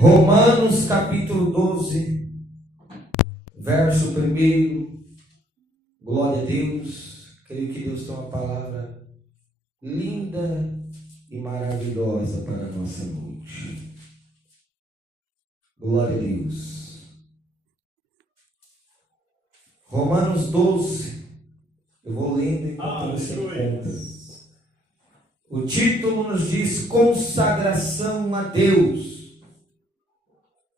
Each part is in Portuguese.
Romanos capítulo 12, verso 1. Glória a Deus. Creio que Deus tem uma palavra linda e maravilhosa para a nossa noite. Glória a Deus. Romanos 12. Eu vou lendo enquanto você conta. O título nos diz: consagração a Deus,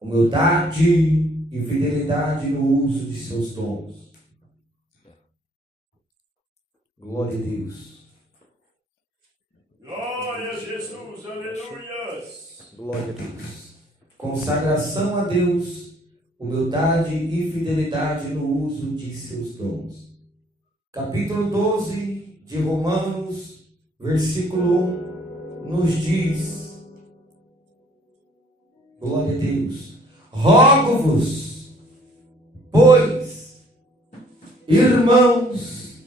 humildade e fidelidade no uso de seus dons. Glória a Deus. Glória a Jesus, aleluias. Glória a Deus. Consagração a Deus, humildade e fidelidade no uso de seus dons. Capítulo 12 de Romanos, versículo 1, nos diz: glória a Deus. Rogo-vos, pois, irmãos,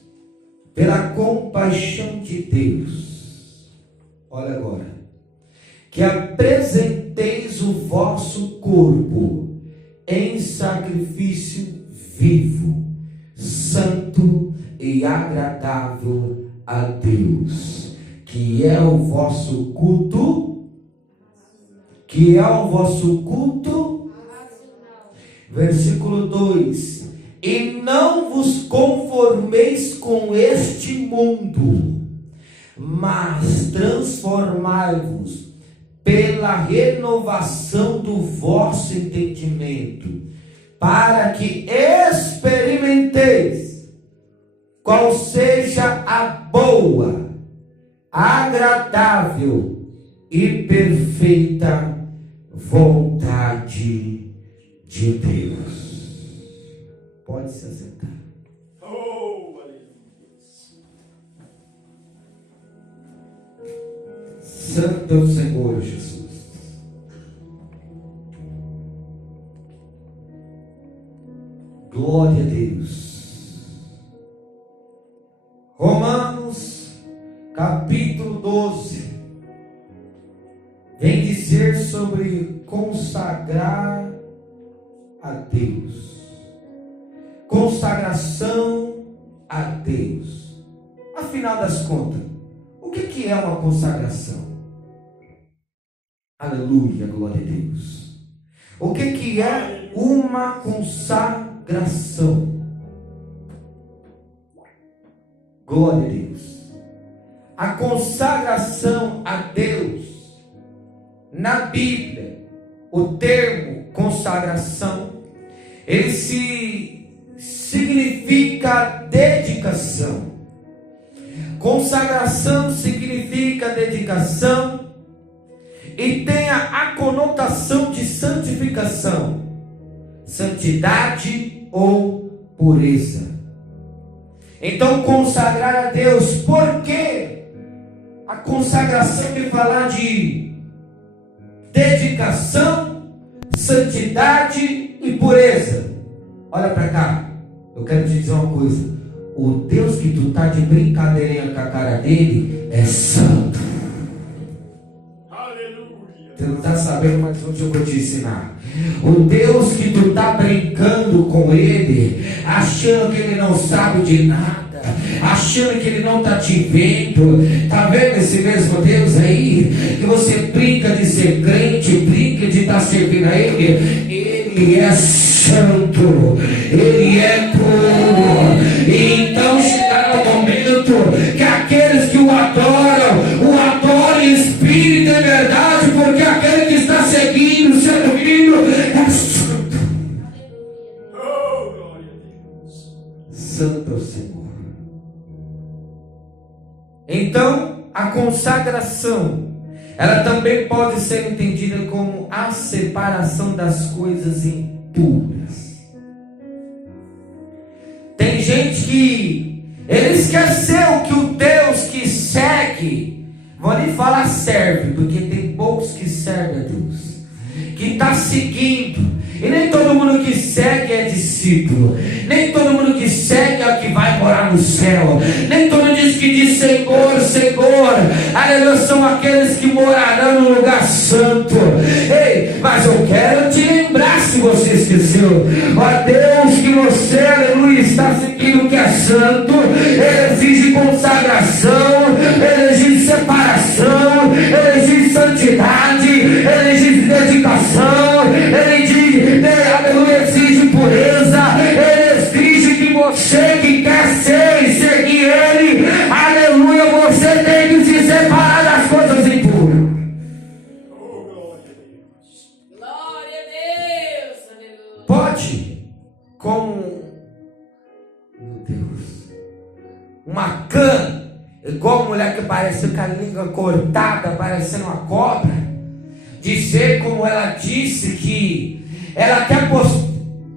pela compaixão de Deus, olha agora, que apresenteis o vosso corpo em sacrifício vivo, santo e agradável a Deus, que é o vosso culto, versículo 2: e não vos conformeis com este mundo, mas transformai-vos pela renovação do vosso entendimento, para que experimenteis qual seja a boa, agradável e perfeita vontade de Deus. Pode se assentar. Oh, aleluia. Santo é o Senhor Jesus. Glória a Deus. Romanos capítulo 12 vem dizer sobre consagrar a Deus, consagração a Deus. Afinal das contas, o que é uma consagração? Aleluia, glória a Deus. O que é uma consagração? Glória a Deus. A consagração a Deus, na Bíblia, o termo consagração, ele significa dedicação. Consagração significa dedicação e tem a conotação de santificação, santidade ou pureza. Então, consagrar a Deus, por quê? A consagração me falar de dedicação, santidade e pureza. Olha para cá, eu quero te dizer uma coisa: o Deus que tu tá de brincadeirinha com a cara dele é santo. Aleluia. Tu não tá sabendo, mas hoje eu vou te ensinar. O Deus que tu tá brincando com ele, achando que ele não sabe de nada, achando que ele não está te vendo. Tá vendo esse mesmo Deus aí? Que você brinca de ser crente, brinca de estar servindo a ele. Ele é santo, ele é puro. Então chegará o momento que aqueles que o adoram em espírito e verdade, porque aquele que está seguindo, servindo, é santo. Oh, glória a Deus. Santo é o Senhor. Então, a consagração, ela também pode ser entendida como a separação das coisas impuras. Tem gente que ele esqueceu que o Deus que segue, vou nem falar serve, porque tem poucos que servem a Deus, que está seguindo. E nem todo mundo que segue é discípulo. Nem todo mundo que segue é o que vai morar no céu. Nem todo mundo que diz Senhor, Senhor, aleluia, são aqueles que morarão no lugar santo. Ei, mas Mas eu quero te lembrar, se você esqueceu, ó Deus, que você, aleluia, está seguindo o que é santo. Ele exige consagração, ele exige separação, ele exige santidade, ele exige dedicação, ele exige, aleluia, exige pureza, ele exige que você que quer ser e seguir ele, aleluia, você tem que se separar das coisas impuras. Glória a Deus. Aleluia. Pode, como, meu Deus, uma cã, igual a mulher que parece com a língua cortada, parecendo uma cobra, dizer como ela disse que ela quer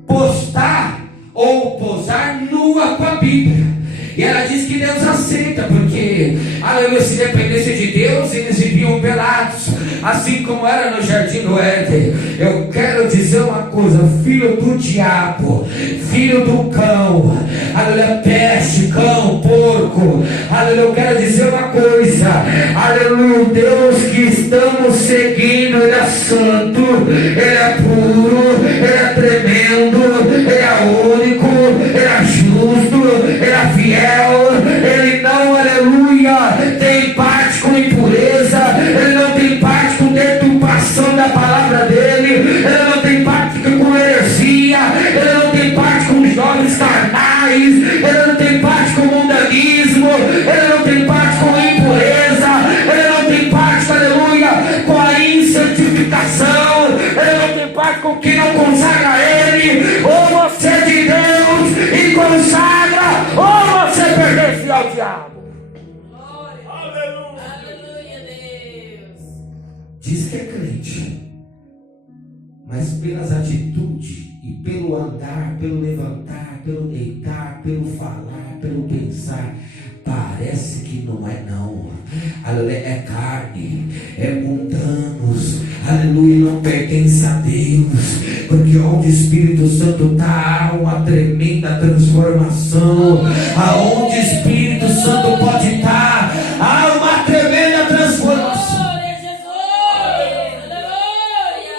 postar ou posar nua com a Bíblia. E ela diz que Deus aceita, porque, aleluia, se dependesse de Deus, eles viviam pelados, assim como era no jardim do Éden. Eu quero dizer uma coisa: filho do diabo, filho do cão, aleluia, peste, cão, porco, aleluia, eu quero dizer uma coisa, aleluia, o Deus que estamos seguindo, Ele é santo, Ele é puro, Ele é tremendo, Ele é único, Ele é justo, Ele é fiel. Ele não, aleluia, tem parte com impureza, Ele não tem parte com deturpação da palavra dele, Ele não tem parte com heresia, Ele não tem parte com jovens carnais, Ele não tem parte com mundanismo, Ele não tem parte com impureza, Ele não tem parte, aleluia, com a insantificação, Ele não tem parte com quem não consagra Ele. Ou você é de Deus e consagra, ou você pertence ao diabo. Glória. Aleluia. Aleluia, Deus. Diz que é crente, mas pelas atitudes e pelo andar, pelo levantar, pelo deitar, pelo falar, pelo pensar, parece que não é não. Aleluia, é carne, é mundanos, aleluia, não pertence a Deus, porque onde o Espírito Santo está, há uma tremenda transformação. Aonde o Espírito Santo pode estar, há uma tremenda transformação. Glória a Jesus. Aleluia.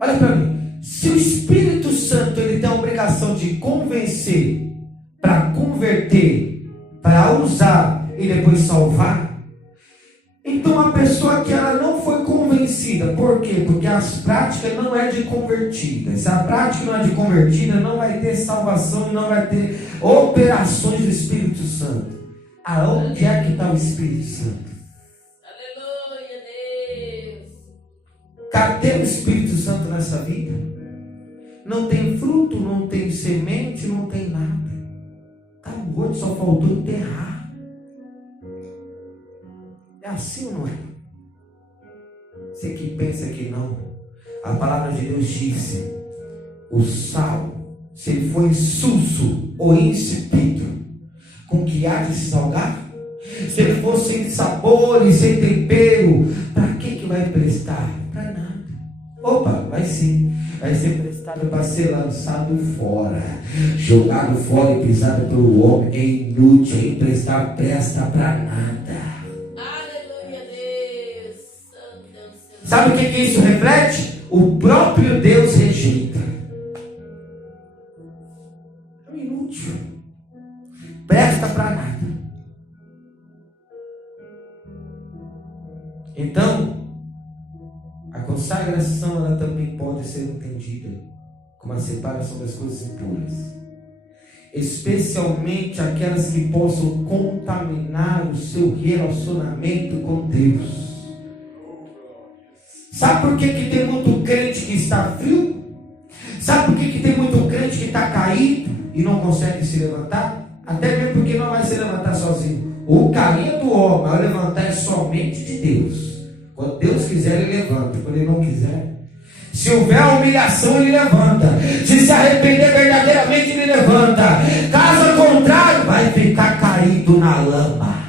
Olha para mim, se o Espírito Santo ele tem a obrigação de convencer, para converter, para usar e depois salvar, então a pessoa que ela não foi convencida, por quê? Porque as práticas não é de convertida. Se a prática não é de convertida, não vai ter salvação e não vai ter operações do Espírito Santo. Aonde é que está o Espírito Santo? Aleluia, Deus. Cadê o Espírito Santo nessa vida? Não tem fruto, não tem semente, não tem nada. Acabou, só faltou enterrar. É assim ou não é? Você que pensa que não. A palavra de Deus diz: o sal, se ele for insulso ou insípido, com que há de se salgar? Se ele for sem sabor e sem tempero, para que vai prestar? Para nada. Opa, vai sim. Vai ser prestado para ser lançado fora, jogado fora e pisado pelo homem. É inútil, é emprestar, presta para nada. Aleluia, Deus. Santo Deus do céu. Sabe o que isso reflete? O próprio Deus rejeita. É inútil, presta para nada. Então, a consagração ela também pode ser entendida como a separação das coisas impuras, especialmente aquelas que possam contaminar o seu relacionamento com Deus. Sabe por que tem muito crente que está frio? Sabe por que tem muito crente que está caído e não consegue se levantar? Até mesmo porque não vai se levantar sozinho. O caminho do homem ao levantar é somente de Deus. Quando Deus quiser, Ele levanta. Quando Ele não quiser, se houver humilhação, Ele levanta. Se arrepender verdadeiramente, Ele levanta. Caso contrário, vai ficar caído na lama.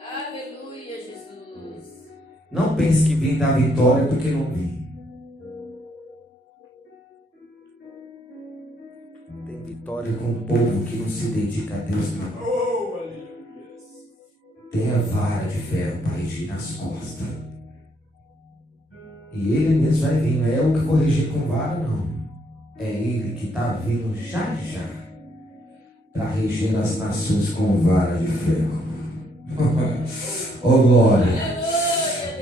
Aleluia, Jesus. Não pense que vem da vitória, porque não vem. Tem vitória com o povo que não se dedica a Deus, não. Oh, aleluia. Tenha vara de ferro para regir nas costas. E ele mesmo vai vir, não é eu que vou regir com vara, não. É ele que está vindo já para reger as nações com vara de ferro. Oh glória!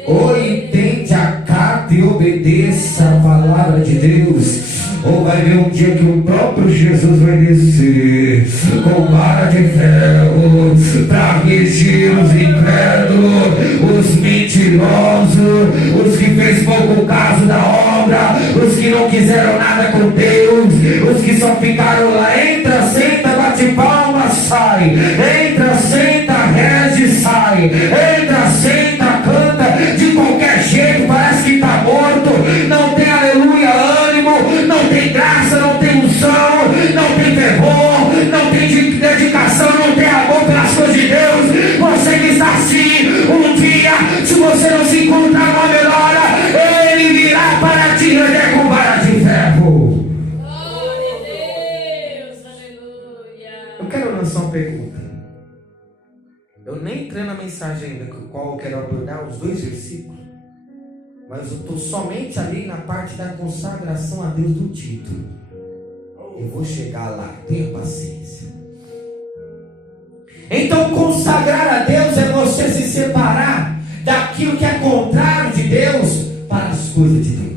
Ou entende, acata e obedeça a palavra de Deus, ou vai ver um dia que o próprio Jesus vai descer com vara de ferro para regir os incrédulos, os mentirosos, os que fez pouco caso da obra, os que não quiseram nada com Deus, os que só ficaram lá. Entra, senta, bate palma, sai. Entra, senta, reze, sai. Entra, senta, canta. De qualquer jeito, parece que está morto. Não tem aleluia, ânimo. Não tem graça, não tem unção. Não tem fervor. Não tem dedicação. Não tem amor pelas coisas de Deus. Você que está assim, um dia, se você não se encontrar uma melhora, ele virá para ti reger com vara de ferro. Glória a Deus, aleluia. Eu quero lançar uma pergunta. Eu nem entrei na mensagem ainda, com qual eu quero abordar os 2 versículos, mas eu estou somente ali na parte da consagração a Deus do título. Eu vou chegar lá, tenha paciência. Então, consagrar a Deus é você se separar daquilo que é contrário de Deus para as coisas de Deus.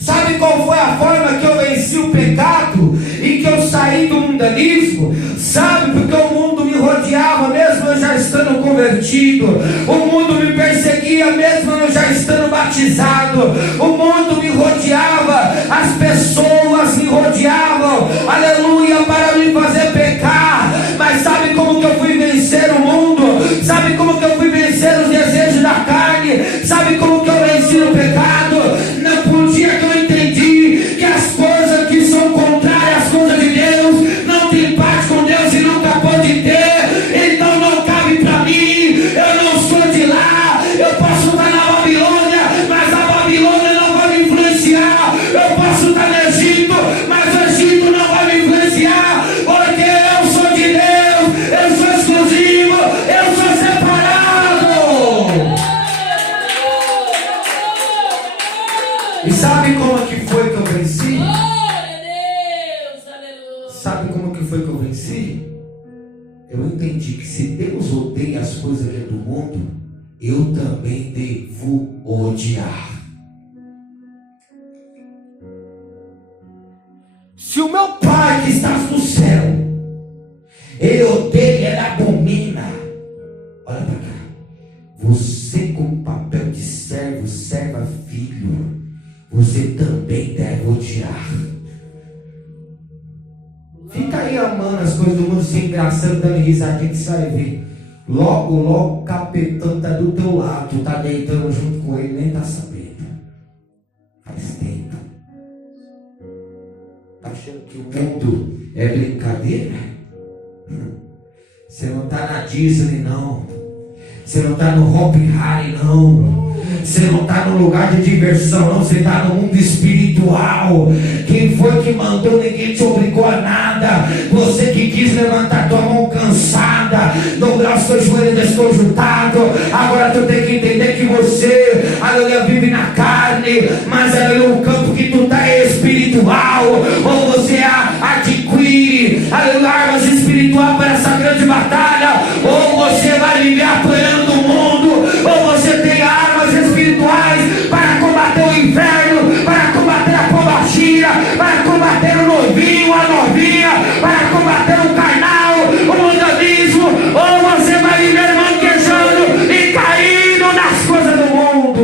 Sabe qual foi a forma que eu venci o pecado e que eu saí do mundanismo? Sabe, porque o mundo me rodeava mesmo eu já estando convertido. O mundo me perseguia mesmo eu já estando batizado. O mundo me rodeava, as pessoas me rodeavam, aleluia, para me fazer pecar. Mas sabe como que eu fui vencer o mundo? Sabe como que eu fui vencer os desejos da carne? Sabe como que eu venci o pecado? Não, por um dia que eu entendi que as coisas que são contrárias às coisas de Deus não tem parte com Deus e nunca pode ter, então não cabe para mim. Eu não sou de lá. Eu posso estar na Babilônia, mas a Babilônia não vai me influenciar. Eu posso estar no Egito, mas o Egito não vai me influenciar, porque eu sou de Deus, eu sou exclusivo, eu sou separado. E sabe como que foi que eu venci? Glória a Deus, aleluia. Sabe como que foi que eu venci? Eu entendi que se Deus odeia as coisas que é do mundo, eu também devo odiar. Se o meu Pai que está no céu, ele odeia, ele abomina. Olha para cá. Você com papel de servo, serva, filho, você também deve odiar. Fica aí amando as coisas do mundo, se engraçando, dando risadinha, que você vai ver. Logo, logo o capetão está do teu lado, tu está deitando junto com ele, nem está sabendo. Faz tempo. Está achando que o mundo é brincadeira? Você não está na Disney, não. Você não está no Hop Harry, não. Você não está no lugar de diversão, não. Você está no mundo espiritual. Quem foi que mandou? Ninguém te obrigou a nada. Você que quis levantar tua mão cansada, dobrar os teus joelhos desconjuntados. Agora tu tem que entender que você, aleluia, vive na carne, mas aleluia, o campo que tu está é espiritual. Ou você adquire, aleluia, armas espirituais para essa grande batalha, ou você vai viver apanhando o mundo, ou você tem armas espirituais para combater o inferno, para combater a pombagira, para combater o novinho, a novinha, para combater o carnal, o mundanismo, ou você vai viver manquejando e caindo nas coisas do mundo.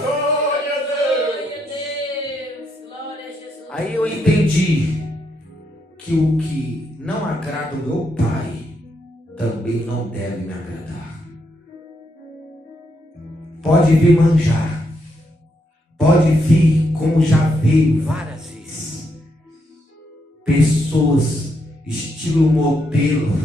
Glória a Deus, glória a Jesus. Aí eu entendi que o que não agrada o meu Pai também não deve me agradar. Pode vir manjar, pode vir como já veio várias vezes, pessoas estilo modelo,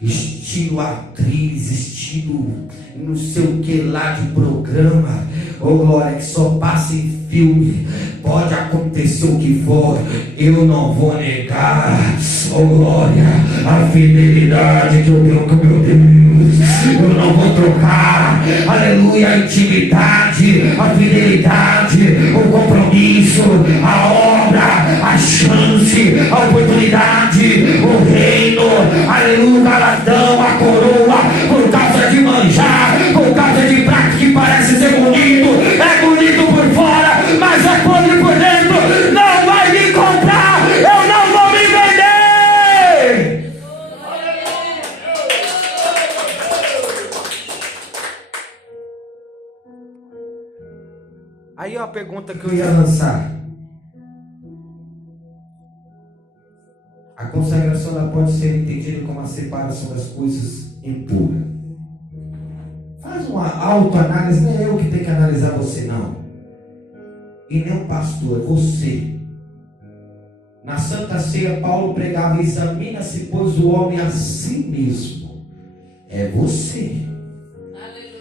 estilo atriz, estilo não sei o que lá de programa, ô glória, que só passa em filme. Pode acontecer o que for, eu não vou negar, ô glória, a fidelidade que eu tenho com meu Deus. Eu não vou trocar, aleluia. aleluia, a intimidade, a fidelidade, o compromisso, a obra, a chance, a oportunidade, o reino, aleluia, o galardão, a coroa, por causa de manjar, por causa de prato que parece ser bonito, é bonito por fora, mas é podre por dentro, não vai me comprar, eu não vou me vender. Aí ó, a pergunta que eu ia lançar: a consagração ela pode ser entendida como a separação das coisas impuras. Faz uma autoanálise, não é eu que tenho que analisar você, não. E nem o pastor, é você. Na Santa Ceia, Paulo pregava: examina-se, pois, o homem a si mesmo. É você.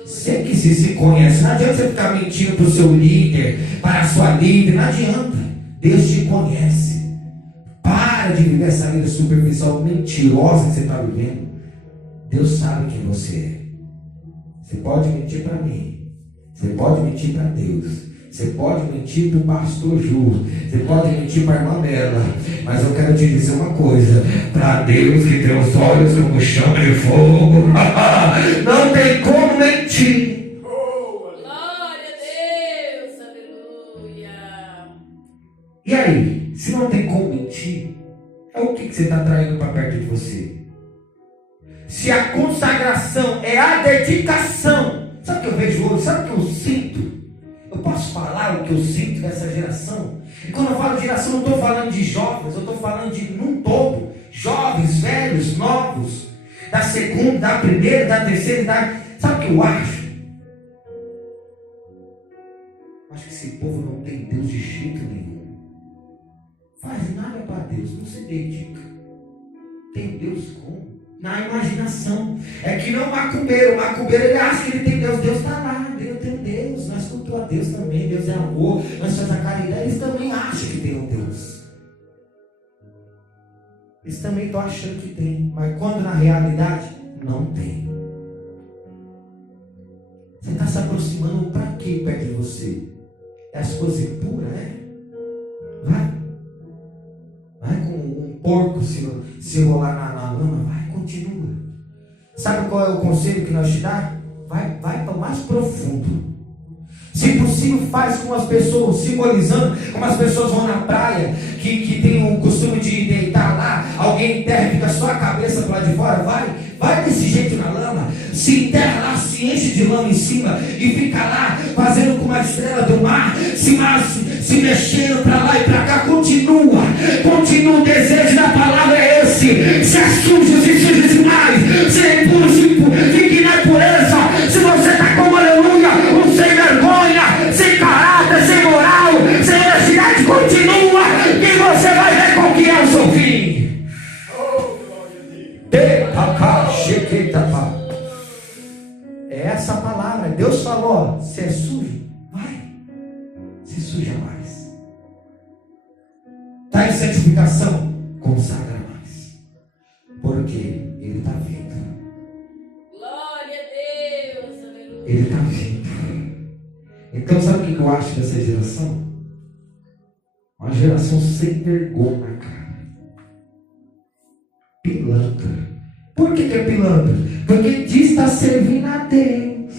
Você que se conhece. Não adianta você ficar mentindo para o seu líder, para a sua líder. Não adianta. Deus te conhece. Para de viver essa vida superficial mentirosa que você está vivendo. Deus sabe quem você é. Você pode mentir para mim. Você pode mentir para Deus. Você pode mentir para o pastor Ju. Você pode mentir para a irmã dela. Mas eu quero te dizer uma coisa: para Deus que tem os olhos como chama de fogo, não tem como mentir. Glória a Deus, aleluia. E aí, se não tem como mentir, é o que você está traindo para perto de você? Se a consagração é a dedicação, sabe o que eu vejo hoje? Sabe o que eu sinto? Eu posso falar o que eu sinto nessa geração? E quando eu falo de geração, não estou falando de jovens, eu estou falando de num todo. Jovens, velhos, novos, da segunda, da primeira, da terceira idade. Sabe o que eu acho? Acho que esse povo não tem Deus de jeito nenhum. Faz nada para Deus, não se dedica. Tem Deus como? Na imaginação. É que não macumbeiro. O macumbeiro ele acha que ele tem Deus. Deus está lá. Eu tenho Deus. Nós cultuamos a Deus também. Deus é amor. Nós fazemos a caridade. Eles também acham que tem um Deus. Eles também estão achando que tem. Mas quando na realidade não tem. Você está se aproximando para quê perto de você? É as coisas impuras, né? Vai com um porco se rolar na lama. Vai, continua. Sabe qual é o conselho que nós te dá? Vai para o mais profundo. Se possível, faz com as pessoas, simbolizando como as pessoas vão na praia, que tem o costume de deitar lá, alguém enterra e fica só a cabeça para lá de fora. Vai desse jeito na lama, se enterra lá, se enche de lama em cima e fica lá fazendo como a estrela do mar, se mexendo para lá e para cá. Continua, o desejo da palavra é esse. Se é sujo, se suja demais, se é impuro, fique na impureza. Se você está como aleluia, sem vergonha, sem caráter, sem moral, sem honestidade, continua, que você vai ver qual que é o seu fim. É essa a palavra. Deus falou: se é sujo, vai, se suja mais. Está em santificação, consagra mais, porque Ele está vindo. Glória a Deus, aleluia. Ele está vindo. Então sabe o que eu acho dessa geração? Uma geração sem vergonha, cara. Pilantra. Por que é pilantra? Porque diz estar servindo a Deus,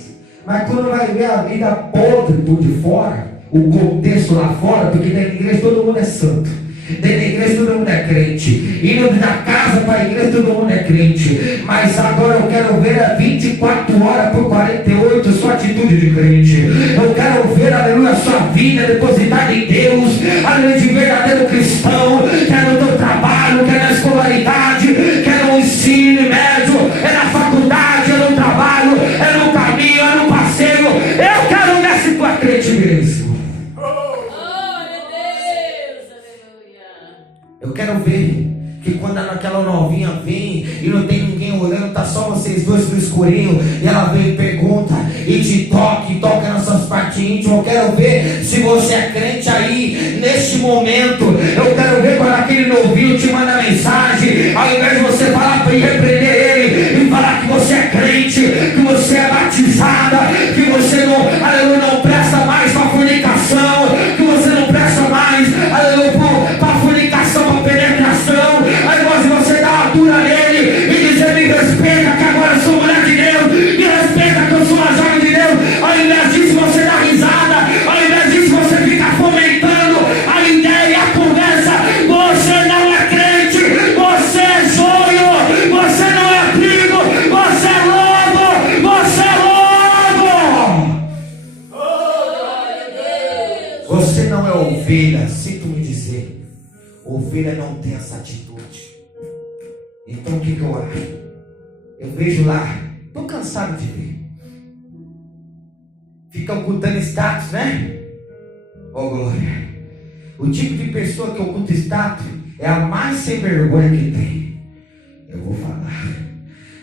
mas quando vai ver a vida podre por de fora, o contexto lá fora, porque dentro da igreja todo mundo é santo, dentro da igreja todo mundo é crente, indo da casa para a igreja todo mundo é crente, mas agora eu quero ver a 24 horas por 48 sua atitude de crente. Eu quero ver, aleluia, sua vida depositada em Deus, aleluia, de verdadeiro cristão, quer no teu trabalho, quer na escolaridade, quer no ensino médio, é na faculdade, é no trabalho, é no caminho, é no passeio. Eu quero ver se tu é crente mesmo. Glória a Deus, aleluia. Eu quero ver que quando aquela novinha vem e não tem ninguém olhando, tá só vocês dois no escurinho, e ela vem e pergunta e te toca nas suas partes íntimas. Eu quero ver se você é crente aí neste momento. Eu quero ver quando aquele novinho te manda mensagem, ao invés de você falar para repreender ele e falar que você é crente, que você é batizada, que você não ovelha, sinto me dizer, ovelha não tem essa atitude. Então o que eu acho? Eu vejo lá, estou cansado de ver. Fica ocultando status, né? Oh glória. O tipo de pessoa que oculta status é a mais sem vergonha que tem. Eu vou falar.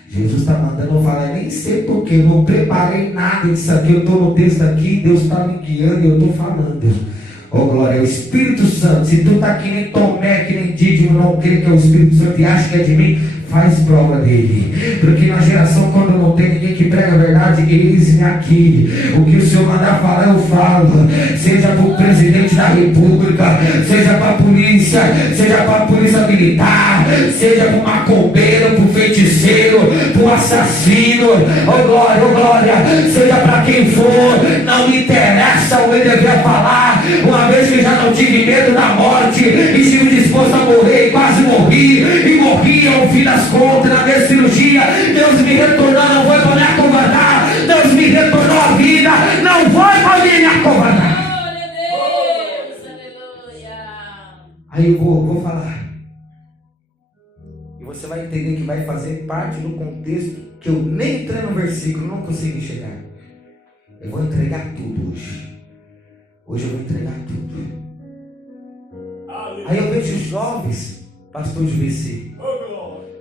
Jesus está mandando eu falar, nem sei porque, eu não preparei nada disso aqui. Eu estou no texto aqui, Deus está me guiando e eu estou falando. Oh glória, é o Espírito Santo. Se tu está que nem Tomé, que nem Dídimo, não crê que é o Espírito Santo e acha que é de mim, faz prova dele. Porque na geração, quando não tem ninguém que prega a verdade, eis-me aqui. O que o Senhor mandar falar, eu falo. Seja para o presidente da república, seja para a polícia, seja para a polícia militar, seja para o macumbeiro, para o feiticeiro, para o assassino, oh glória, seja para quem for, não me interessa o que ele devia falar. Uma vez que já não tive medo da morte, e estive disposto a morrer, e quase morri, e morri ao fim das contas, na minha cirurgia, Deus me retornou, não foi para me acovardar, Deus me retornou a vida, não foi para me acovardar. Glória a Deus, aleluia. Aí eu vou falar, e você vai entender que vai fazer parte do contexto, que eu nem entrei no versículo, não consegui chegar. Eu vou entregar tudo hoje. Hoje eu vou entregar tudo. Aí eu vejo jovens, pastor de VC,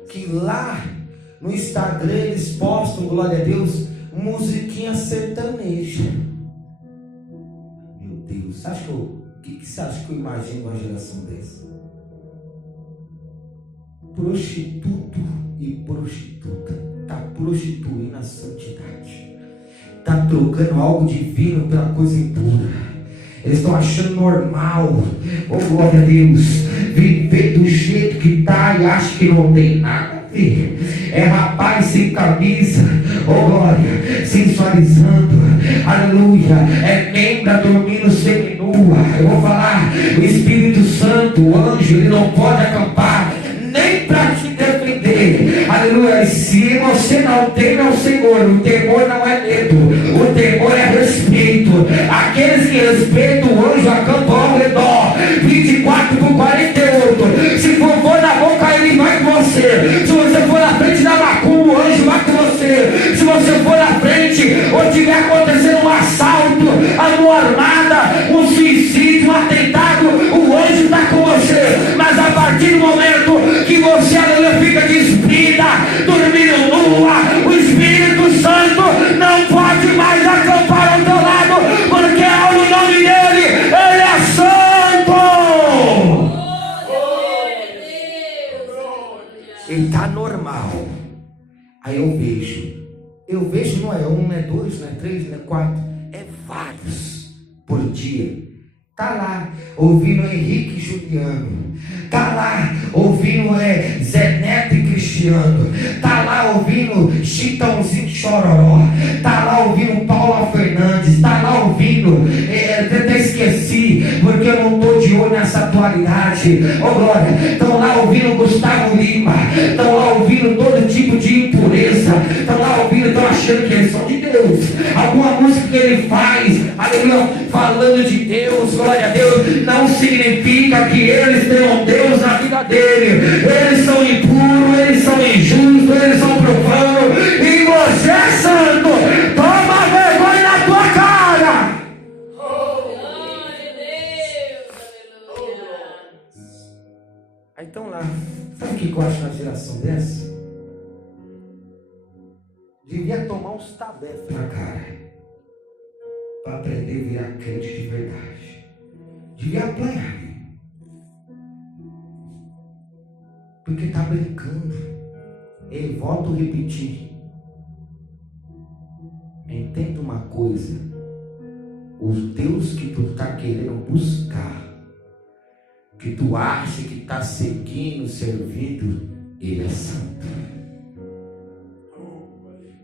que lá no Instagram eles postam, glória a Deus, musiquinha sertaneja. Meu Deus, o que você acha que eu imagino uma geração dessa? Prostituto e prostituta está prostituindo a santidade, está trocando algo divino pela coisa impura. Eles estão achando normal, oh glória a Deus, viver do jeito que está e acha que não tem nada a ver. É rapaz sem camisa, oh glória, sensualizando, aleluia. É membra dormindo seminua. Eu vou falar, o Espírito Santo, o anjo, ele não pode acampar nem para te defender, aleluia. Se você não teme ao Senhor, o temor não é medo, o temor é respeito. Aqueles que respeitam o anjo acampam ao redor, 24/48. Se for na boca, ele vai com você. Se você for na frente da macumba, o anjo vai com você. Se você for na frente, ou tiver acontecendo um assalto, a mão armada, um suicídio, um atentado, o anjo está com você. Mas a partir do momento que você, aleluia, fica despida, dormindo nua, o Espírito Santo não pode mais acampar ao teu lado, porque ao nome dele, ele é santo. Ele está normal. Aí eu vejo, não é um, não é dois, não é três, não é quatro, é vários por dia. Tá lá ouvindo Henrique e Juliano, tá lá ouvindo Zé Neto e Cristiano, tá lá ouvindo Chitãozinho Chororó, tá lá ouvindo Paula Fernandes, tá lá ouvindo, até esqueci, porque eu não estou de olho nessa atualidade, oh glória, estão lá ouvindo Gustavo Lima, estão lá ouvindo todo tipo de impureza, estão lá ouvindo, estão achando que eles são de Deus, alguma música que ele faz, aleluia, falando de Deus, glória a Deus, não significa que eles tenham Deus na vida dele. Eles são impuros, eles são injustos, eles são profanos, e você é santo. Toma vergonha na tua cara. Glória a Deus, aleluia. Aí estão lá. Sabe o que eu acho na geração dessa? Devia tomar uns tabefes na cara para aprender a virar crente de verdade. Devia apanhar, porque está brincando. E volto a repetir, entenda uma coisa: o Deus que tu está querendo buscar, que tu acha que está seguindo, servindo, ele é santo.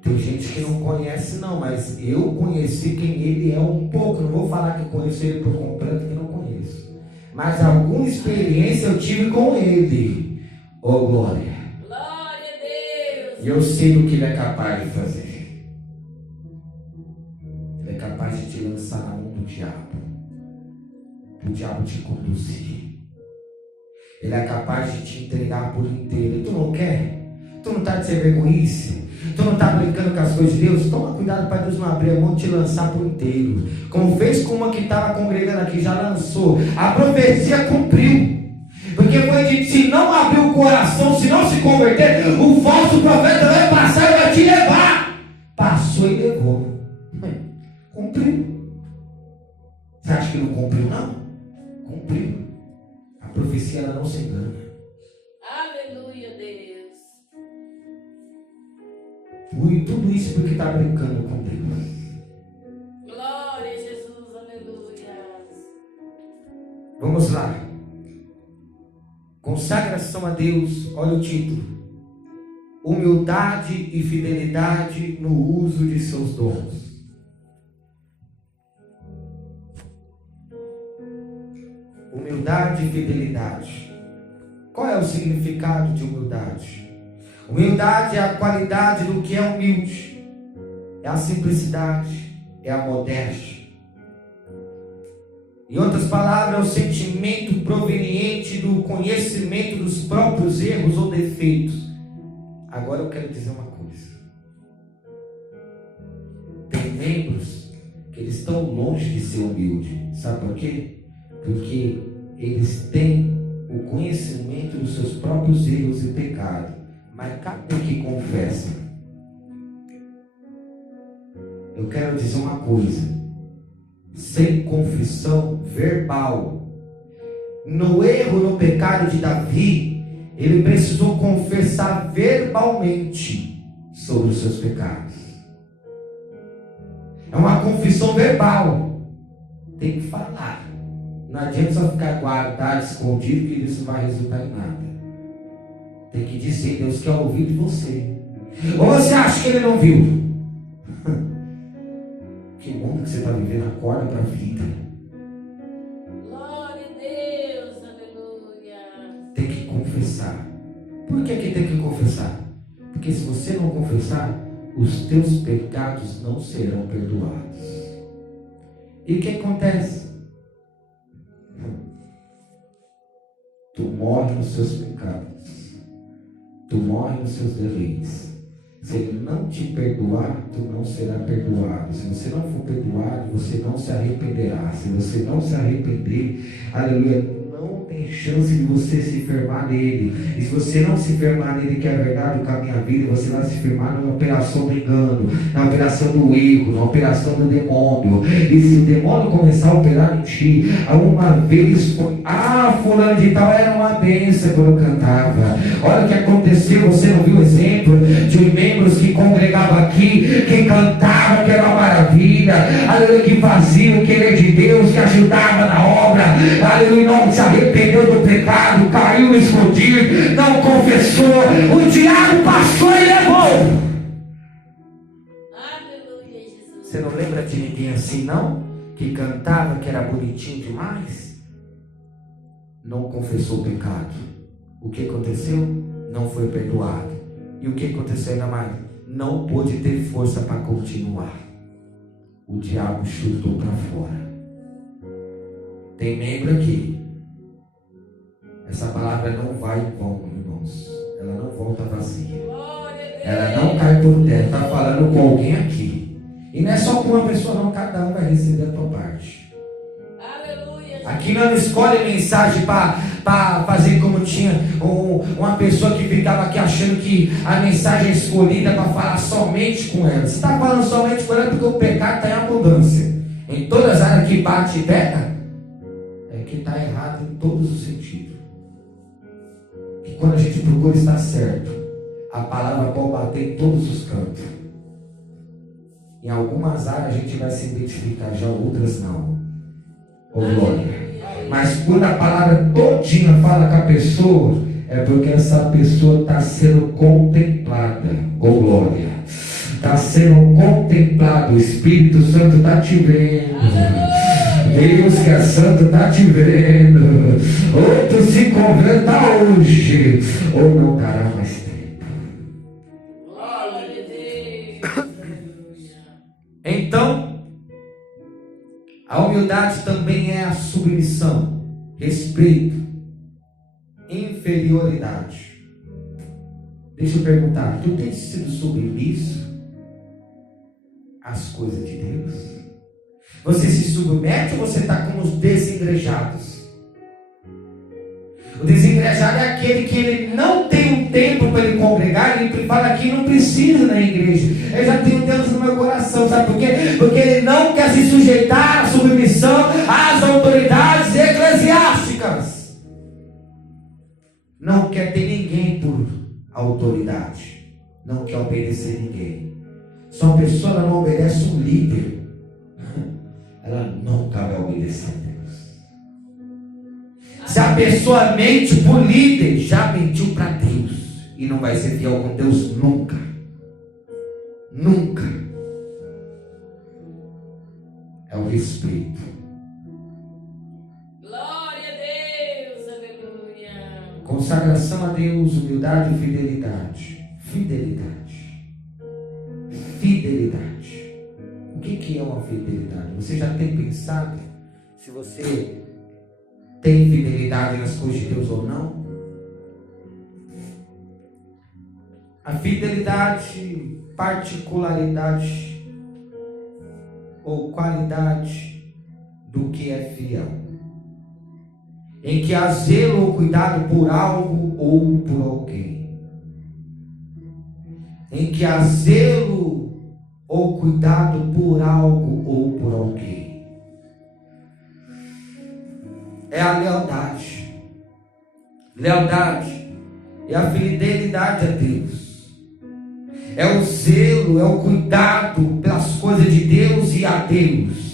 Tem gente que não conhece não, mas eu conheci quem ele é um pouco. Não vou falar que conheço ele por completo, que não conheço, mas alguma experiência eu tive com ele. Oh glória, Glória a Deus. e eu sei do que ele é capaz de fazer. Ele é capaz de te lançar na mão do diabo, o diabo te conduzir. Ele é capaz de te entregar por inteiro. Tu não quer? Tu não está de ser egoísta? Tu não está brincando com as coisas de Deus? Toma cuidado para Deus não abrir a mão de te lançar por inteiro. Como fez com uma que estava congregando aqui, já lançou. A profecia cumpriu. Porque foi dito, se não abrir o coração, se não se converter, o falso profeta vai passar e vai te levar. Passou e levou. Cumpriu. Você acha que não cumpriu, não? Cumpriu. A profecia ela não se engana. Aleluia, Deus. E tudo isso porque está brincando com Deus. Glória a Jesus, aleluia. Vamos lá. Consagração a Deus, olha o título: humildade e fidelidade no uso de seus dons. Humildade e fidelidade. Qual é o significado de humildade? Humildade é a qualidade do que é humilde, é a simplicidade, é a modéstia. Em outras palavras, é o sentimento proveniente do conhecimento dos próprios erros ou defeitos. Agora eu quero dizer uma coisa. Tem membros que eles estão longe de ser humildes. Sabe por quê? Porque eles têm o conhecimento dos seus próprios erros e pecados. Mas cadê que confessa? Eu quero dizer uma coisa. Sem confissão verbal, no erro, no pecado de Davi, ele precisou confessar verbalmente sobre os seus pecados. É uma confissão verbal. Tem que falar. Não adianta só ficar guardado, escondido, que isso não vai resultar em nada. Tem que dizer, Deus quer ouvir de você. Ou você acha que ele não viu? Que mundo que você está vivendo, acorda para a vida. Glória a Deus, aleluia. Tem que confessar. Por que tem que confessar? Porque se você não confessar, os teus pecados não serão perdoados. E o que acontece? Tu morre nos seus pecados. Tu morre nos seus deleites. Se ele não te perdoar, tu não será perdoado. Se você não for perdoado, você não se arrependerá. Se você não se arrepender, aleluia, não tem chance de você se firmar nele. E se você não se firmar nele, que é a verdade, o caminho à vida, você vai se firmar numa operação do engano, na operação do erro, na operação do demônio. E se o demônio começar a operar em ti, uma vez foi, fulano de tal era uma bênção quando eu cantava. Olha o que aconteceu, você não viu o exemplo de membros que congregavam aqui, que cantavam, que era uma maravilha, aleluia, que faziam o querer de Deus, que ajudava na obra, aleluia, não se arrependeu do pecado, caiu no escondido, não confessou, o diabo passou e levou. Aleluia, Jesus. Você não lembra de ninguém assim, não? Que cantava, que era bonitinho demais? Não confessou o pecado. O que aconteceu? Não foi perdoado. E o que aconteceu ainda mais? Não pôde ter força para continuar. O diabo chutou para fora. Tem membro aqui. Essa palavra não vai em vão, irmãos. Ela não volta vazia. Ela não cai por terra. Está falando com alguém aqui. E não é só com uma pessoa, não. Cada um vai receber a tua parte. Aqui não escolhe mensagem para fazer como tinha uma pessoa que ficava aqui achando que a mensagem é escolhida para falar somente com ela. Se está falando somente com ela, porque o pecado está em abundância. Em todas as áreas que bate e pega, é que está errado em todos os sentidos. Que quando a gente procura estar certo, a palavra pode bater em todos os cantos. Em algumas áreas a gente vai se identificar, já outras não. Oh, glória. Mas quando a palavra todinha fala com a pessoa, é porque essa pessoa está sendo contemplada. Oh, glória. Está sendo contemplado. O Espírito Santo está te vendo. Deus que é santo está te vendo. Ou tu se converta hoje, ou não dará mais tempo. Então, A humildade também é a submissão, respeito, inferioridade. Deixa eu perguntar, tu tens sido submisso às coisas de Deus? Você se submete ou você está como os desigrejados? O desengrejado é aquele que ele não tem um tempo para ele congregar, ele fala que não precisa na igreja. Eu já tenho Deus no meu coração, sabe por quê? Porque ele não quer se sujeitar à submissão às autoridades eclesiásticas. Não quer ter ninguém por autoridade. Não quer obedecer ninguém. Se uma pessoa ela não obedece um líder, ela nunca vai obedecer a Deus. Se a pessoa mente por líder, já mentiu para Deus. E não vai ser fiel com Deus nunca. Nunca. É o respeito. Glória a Deus, aleluia. Consagração a Deus, humildade e fidelidade. Fidelidade. Fidelidade. O que é uma fidelidade? Você já tem pensado se você tem fidelidade nas coisas de Deus ou não? A fidelidade, particularidade ou qualidade do que é fiel, em que há zelo ou cuidado por algo ou por alguém, em que há zelo ou cuidado por algo ou por alguém. É a lealdade. Lealdade é a fidelidade a Deus. É o zelo, é o cuidado pelas coisas de Deus e a Deus.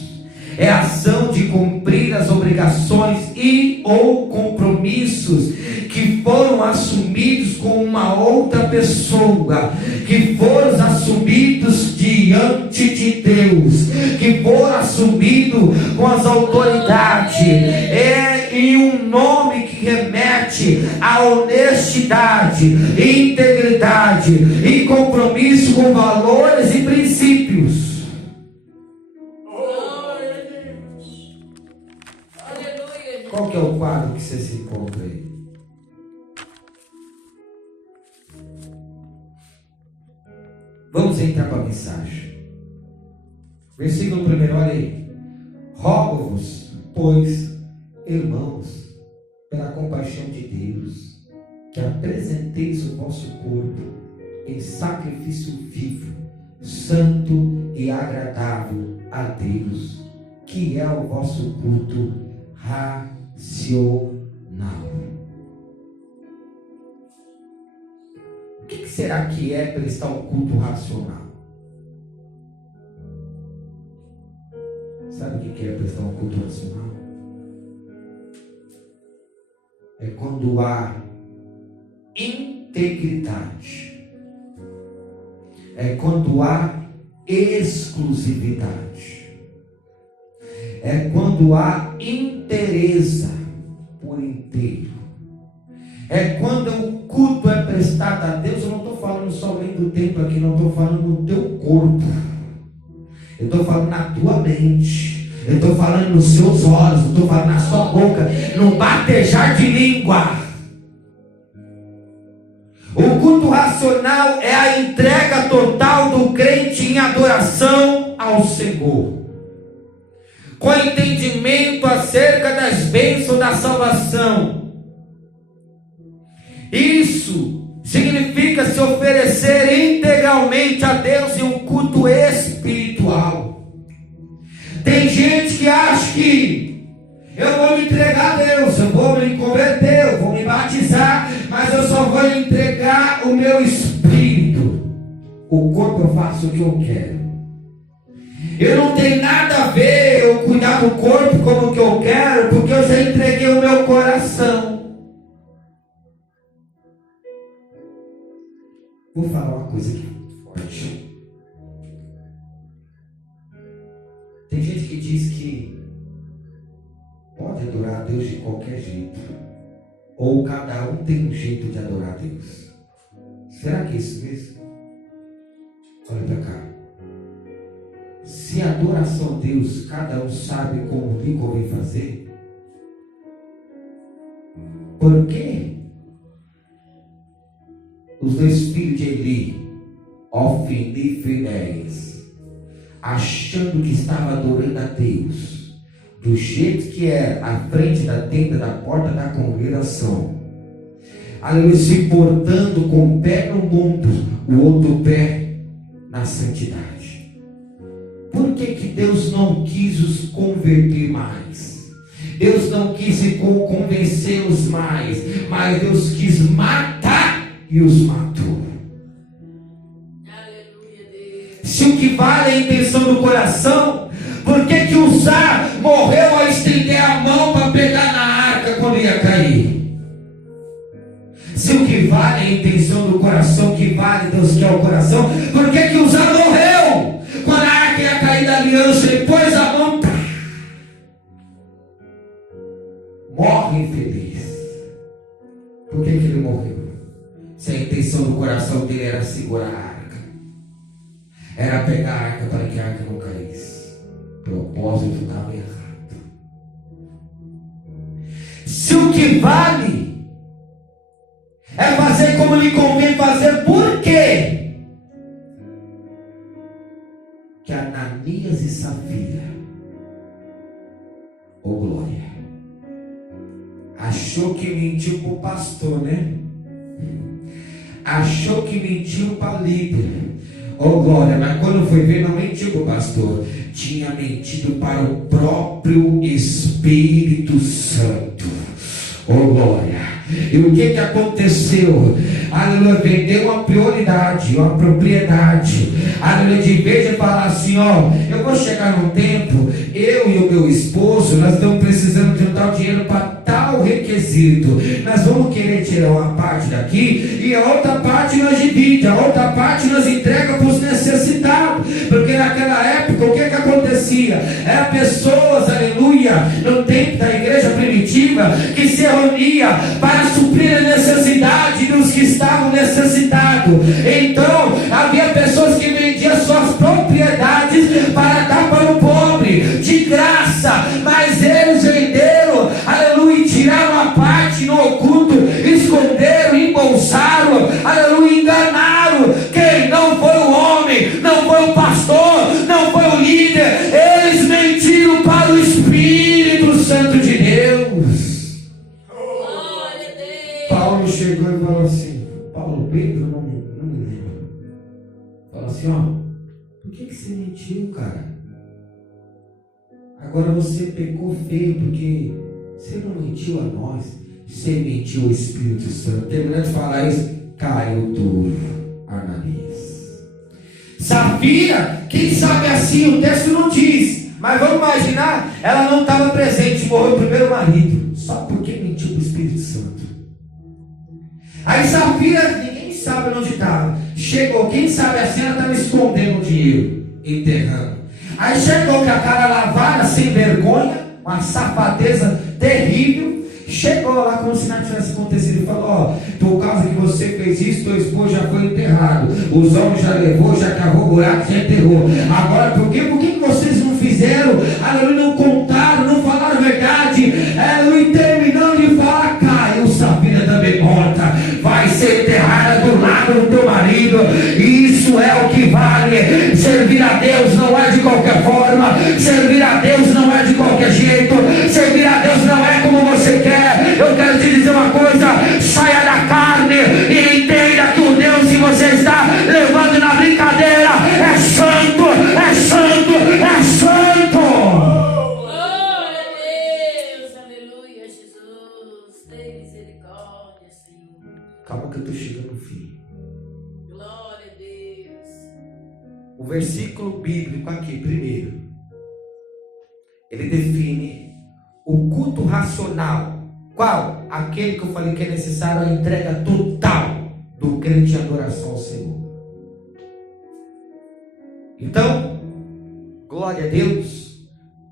É a ação de cumprir as obrigações e ou compromissos que foram assumidos com uma outra pessoa, que foram assumidos diante de Deus, que foram assumidos com as autoridades. É em um nome que remete à honestidade, integridade e compromisso com valores e princípios. Qual que é o quadro que você se encontra aí? Vamos entrar para a mensagem. Versículo 1, olha aí. Rogo-vos, pois, irmãos, pela compaixão de Deus, que apresenteis o vosso corpo em sacrifício vivo, santo e agradável a Deus, que é o vosso culto racional. O que será que é prestar um culto racional? Sabe o que é prestar um culto racional? É quando há integridade, é quando há exclusividade, é quando há interesse por inteiro, é quando o culto é prestado a Deus. Eu não estou falando somente do templo aqui, não estou falando no teu corpo, eu estou falando na tua mente, eu estou falando nos seus olhos, eu estou falando na sua boca, no batejar de língua. O culto racional é a entrega total do crente em adoração ao Senhor, com entendimento acerca das bênçãos da salvação. Isso significa se oferecer integralmente a Deus em um culto espiritual. Tem gente que acha que eu vou me entregar a Deus, eu vou me converter, eu vou me batizar, mas eu só vou entregar o meu espírito. O corpo eu faço o que eu quero. Eu não tenho nada a ver eu cuidar do corpo como o que eu quero, porque eu já entreguei o meu coração. Vou falar uma coisa aqui muito forte. Tem gente que diz que pode adorar a Deus de qualquer jeito, ou cada um tem um jeito de adorar a Deus. Será que é isso mesmo? Olha para cá. Se Se a adoração a Deus, cada um sabe como lhe convém fazer, por que os dois filhos de Eli, Ofni e Finéias, achando que estava adorando a Deus, do jeito que era, à frente da tenda, da porta da congregação, aleluia, se portando com o pé no mundo, o outro pé na santidade? Por que Deus não quis os converter mais? Deus não quis convencê-los mais, mas Deus quis matar e os matou. Aleluia, Deus. Se o que vale é a intenção do coração, por que Uzá morreu a estender a mão para pegar na arca quando ia cair? Se o que vale é a intenção do coração, o que vale Deus quer o coração, por que Uzá morreu quando a arca ia cair da aliança e pôs a mão? Morre infeliz. Por que ele morreu? Se a intenção do coração dele era segurar a arca, era pegar a arca para que a arca não caísse, o propósito estava errado. Se o que vale é fazer como lhe convém fazer, por quê? Que Ananias e Safira, ô glória, achou que mentiu para o pastor, né? Achou que mentiu para o líder. Oh glória, mas quando foi ver, não mentiu para o pastor. Tinha mentido para o próprio Espírito Santo. Oh glória. E o que aconteceu? Aleluia, vendeu uma prioridade, uma propriedade. Aleluia, de vez de falar assim, ó, eu vou chegar num tempo, eu e o meu esposo, nós estamos precisando de um tal dinheiro para tal requisito. Nós vamos querer tirar uma parte daqui e a outra parte nós dividimos, a outra parte nós entrega para os necessitados. Porque naquela época, o que acontecia? Eram pessoas, aleluia, no tempo da igreja primitiva, que se reunia para suprir a necessidade dos que estavam necessitados. Então, havia pessoas que vendiam suas propriedades para dar para o pobre, de graça, mas eles venderam, aleluia, e tiraram a parte no oculto, esconderam, embolsaram, aleluia, enganaram. Quem? Não foi o homem, não foi o pastor, não foi o líder, eles mentiram para o Espírito Santo de Deus. Paulo chegou e falou assim, Pedro, não me lembro, falou assim, ó, por que você mentiu, cara? Agora você pecou feio, porque você não mentiu a nós, você mentiu ao Espírito Santo. Terminando de falar isso, caiu duro Ananias. Safira, quem sabe assim, o texto não diz, mas vamos imaginar, ela não estava presente, morreu o primeiro marido, só porque mentiu para o Espírito Santo. Aí Safira, ninguém sabe onde estava. Chegou, quem sabe assim, ela estava escondendo o dinheiro, enterrando. Aí chegou com a cara lavada, sem vergonha, uma safadeza terrível. Chegou lá como se nada tivesse acontecido e falou, ó, por causa que você fez isso, teu esposo já foi enterrado, os homens já levou, já cavou buraco, já enterrou. Agora por que vocês não fizeram? Aleluia, não contaram, não falaram a verdade. Aleluia, terminando de falar, caiu Safira também morta, vai ser enterrada do lado do teu marido. Isso é o que vale. Servir a Deus não é de qualquer forma, servir a Deus não é de qualquer jeito, servir a Deus não é como você quer. Eu quero te dizer uma coisa, saia da carne e entenda que o Deus que você está levando na brincadeira é santo, é santo, é santo. Glória a Deus, aleluia, Jesus, tem misericórdia, Senhor. Calma que eu estou chegando no fim. Glória a Deus. O versículo bíblico aqui, primeiro, ele define o culto racional. Qual? Aquele que eu falei que é necessário a entrega total do crente em adoração ao Senhor. Então, glória a Deus.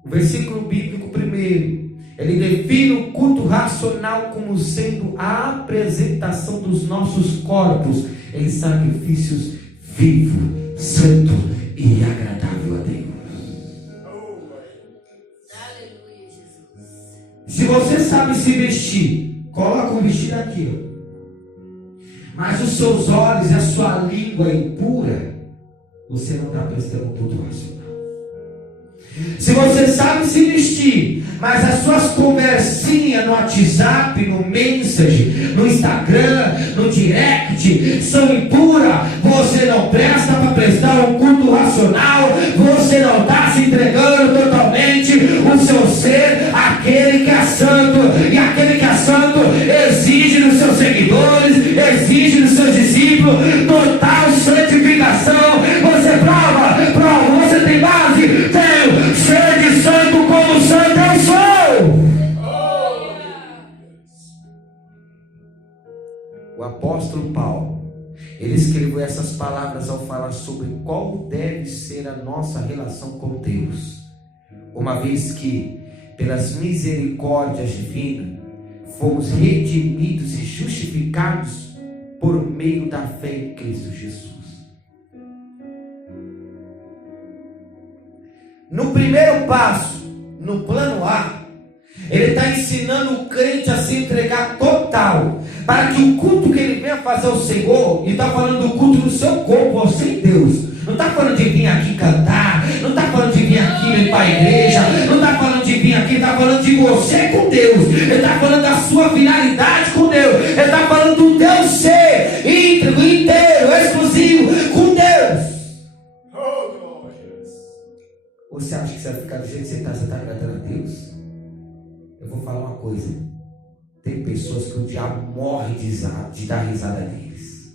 O versículo bíblico primeiro, ele define o culto racional como sendo a apresentação dos nossos corpos em sacrifícios vivo, santo e agradável a Deus. Se você sabe se vestir, coloca o vestido aqui, ó. Mas os seus olhos e a sua língua é impura, você não está prestando culto racional. Se você sabe se vestir, mas as suas conversinhas no WhatsApp, no Message, no Instagram, no Direct são impuras, você não presta para prestar um culto racional, você não está se entregando totalmente o seu ser àquele que é santo, e aquele que é santo exige dos seus seguidores, exige dos seus discípulos total santificação. Você prova, você tem base, tenho. Sede santo como santo eu sou. O apóstolo Paulo, ele escreveu essas palavras ao falar sobre qual deve ser a nossa relação com Deus, uma vez que pelas misericórdias divinas fomos redimidos e justificados por meio da fé em Cristo Jesus. No primeiro passo, no plano A, ele está ensinando o crente a se entregar total, para que o culto que ele venha fazer ao Senhor, e está falando do culto do seu corpo, você e Deus. Não está falando de vir aqui cantar, não está falando de vir aqui limpar a igreja, não está falando de vir aqui, está falando de você com Deus, ele está falando da sua finalidade com Deus, ele está falando do teu ser íntegro, inteiro, exclusivo com Deus. Você acha que você vai ficar do jeito que você está agradando a Deus? Eu vou falar uma coisa. Tem pessoas que o diabo morre de dar risada neles.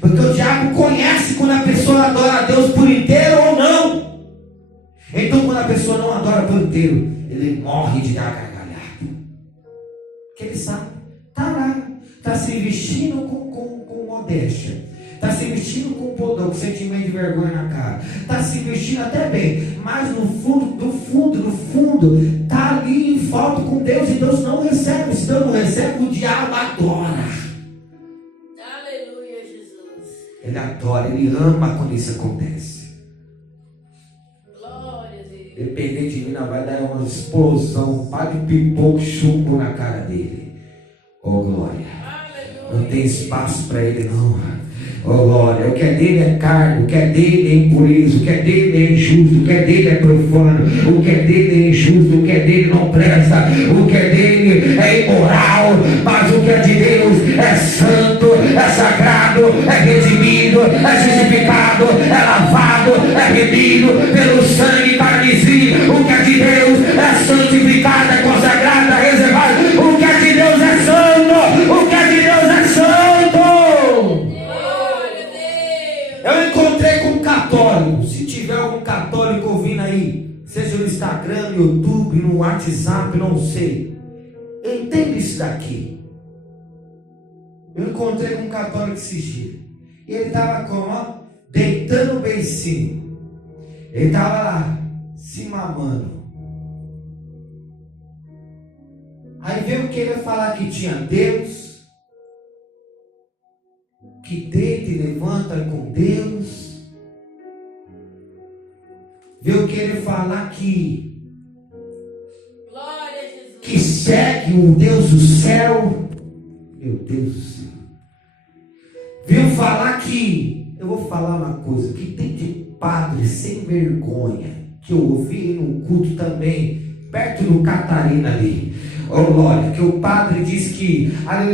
Porque o diabo conhece quando a pessoa adora a Deus por inteiro ou não. Então quando a pessoa não adora por inteiro, ele morre de dar gargalhada. Porque ele sabe, está lá, está se vestindo com modéstia. Está se vestindo com pudor, com sentimento de vergonha na cara. Está se vestindo até bem, mas no fundo, está ali em falta com Deus, e Deus não recebe. Se Deus não recebe, o diabo adora. Aleluia, Jesus. Ele adora, ele ama quando isso acontece. Glória a Deus. Depender de mim, não vai dar uma explosão, um par de pipoco chumbo na cara dele. Oh glória. Aleluia. Não tem espaço para ele não. Oh glória, o que é dele é carne, o que é dele é impureza, o que é dele é injusto, o que é dele é profano, o que é dele é injusto, o que é dele não presta, o que é dele é imoral, mas o que é de Deus é santo, é sagrado, é redimido, é justificado, é lavado, é remido pelo sangue carmesim. O que é de Deus é santificado, é consagrado, é reservado. O que é de Deus é santo, o que é de Deus é santo. Eu encontrei com um católico. Se tiver algum católico ouvindo aí, seja no Instagram, no YouTube, no WhatsApp, não sei, entenda isso daqui. Eu encontrei com um católico esses dias, e ele estava como? Deitando o beicinho. Ele estava lá, se mamando. Aí veio querer falar que tinha Deus, que deita e levanta com Deus. Veio querer falar que Glória a Jesus. Que segue o Deus do céu. Meu Deus do céu. Veio falar que, eu vou falar uma coisa, que tem de padre sem vergonha, que eu ouvi num culto também, perto do Catarina ali. Oh glória, que o padre diz que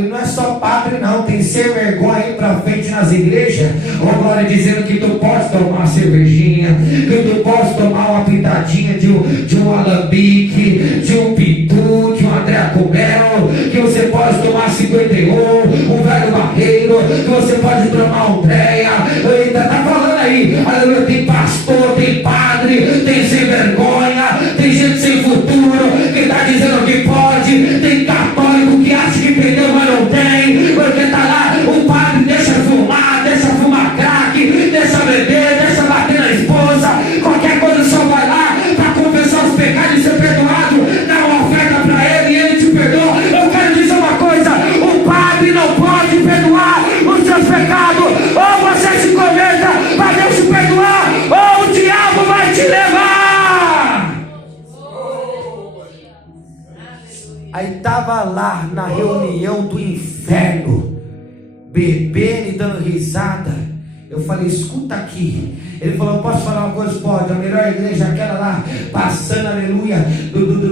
não é só padre não, tem sem vergonha aí pra frente nas igrejas. Oh glória, dizendo que tu pode tomar uma cervejinha, que tu pode tomar uma pitadinha de um alambique, de um pitu, de um André Comel, que você pode tomar 51, um velho barreiro, que você pode tomar um Dreia. Eita, tá falando aí, aleluia, tem pastor, tem padre, tem sem vergonha, tem gente sem futuro, que tá dizendo que pode. Tem católico que acha que perdeu, mas não tem, porque tá lá, o padre deixa fumar crack, deixa beber, deixa bater na esposa, qualquer coisa só vai lá para confessar os pecados e ser perdoado, dá uma oferta para ele e ele te perdoa. Eu quero dizer uma coisa, o padre não pode perdoar os seus pecados, ou você se converta para Deus te perdoar, ou Aí estava lá na reunião do inferno, bebendo e dando risada. Eu falei, escuta aqui. Ele falou, posso falar uma coisa? Pode. A melhor igreja, aquela lá, passando, aleluia,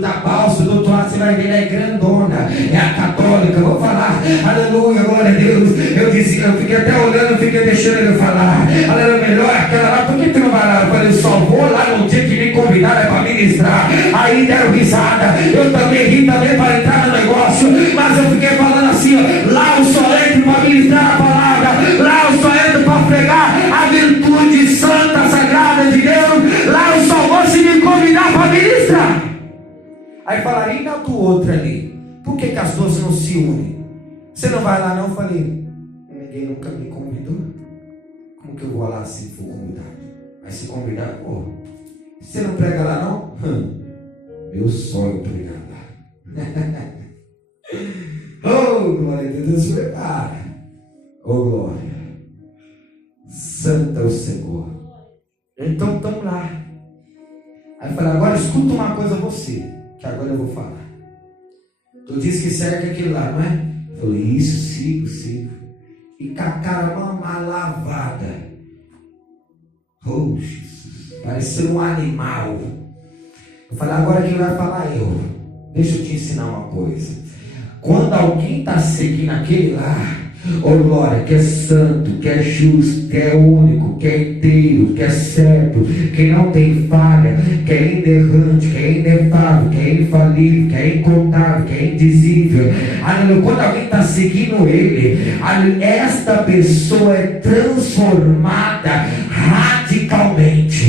da balsa, do outro lado você vai ver, é grandona, é a católica. Vou falar, aleluia, glória a Deus. Eu disse, eu fiquei até olhando, fiquei deixando ele falar. Aleluia, melhor aquela lá, por que tu não vai lá? Eu falei, só vou lá no dia que me convidaram para ministrar. Aí deram risada, eu também ri também para entrar no negócio, mas eu fiquei falando assim, ó, lá eu só entro para ministrar a palavra, lá eu só entro para pregar a virtude santa, sagrada de Deus, lá eu só vou se me convidar para ministrar. Aí falaram, e na do outro ali? Por que as duas não se unem? Você não vai lá não? Eu falei, ninguém nunca me convidou. Como que eu vou lá se for convidado? Mas se convidar, pô, você não prega lá não? Meu sonho pregar lá. Oh, glória a Deus, prepara. Oh, glória. Santo é o Senhor. Então estamos lá. Aí eu falei, agora escuta uma coisa você, que agora eu vou falar. Tu disse que cerca aquele lá, não é? Eu falei, isso, sigo. E com a cara mal lavada. Oh, Jesus. Parecendo um animal. Eu falei, agora quem vai falar eu. Deixa eu te ensinar uma coisa. Quando alguém está seguindo aquele lá, oh glória, que é santo, que é justo, que é único, que é inteiro, que é certo, que não tem falha, que é inerrante, que é inefável, que é infalível, que é incontável, que é indizível. Aleluia. Quando alguém está seguindo ele, esta pessoa é transformada radicalmente.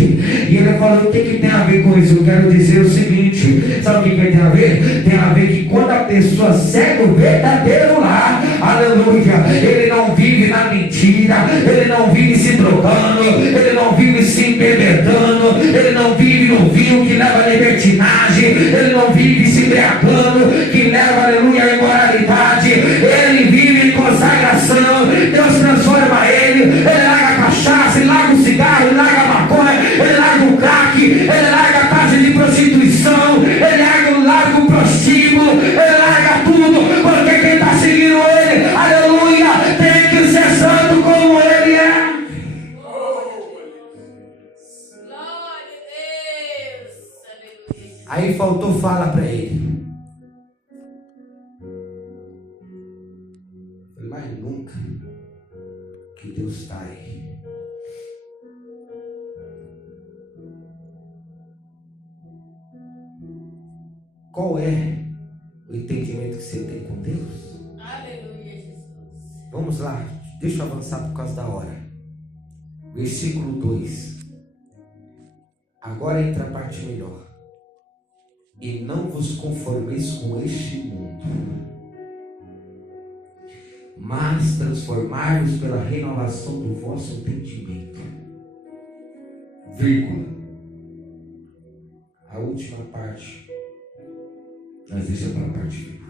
E ele falou, o que tem a ver com isso? Eu quero dizer o seguinte, sabe o que tem a ver? Tem a ver que quando a pessoa segue o verdadeiro lá, aleluia, ele não vive na mentira, ele não vive se drogando, ele não vive se embebedando, ele não vive no vinho que leva a libertinagem, ele não vive se embriagando, que leva, aleluia, a imoralidade, ele vive em consagração. Deus transforma ele larga a cachaça, ele larga o cigarro, ele larga a maconha, ele larga o crack, ele larga a taxa de prostituição, ele larga o prostíbulo, ele larga tudo, porque quem está seguindo ele, aleluia, tem que ser santo como ele é. Glória a Deus. Aleluia. Aí faltou fala para ele. Mas nunca que Deus está aí. Qual é o entendimento que você tem com Deus? Aleluia, Jesus. Vamos lá, deixa eu avançar por causa da hora. Versículo 2. Agora entra a parte melhor. E não vos conformeis com este mundo, mas transformai-vos pela renovação do vosso entendimento. Vírgula. A última parte nós deixamos para a parte final.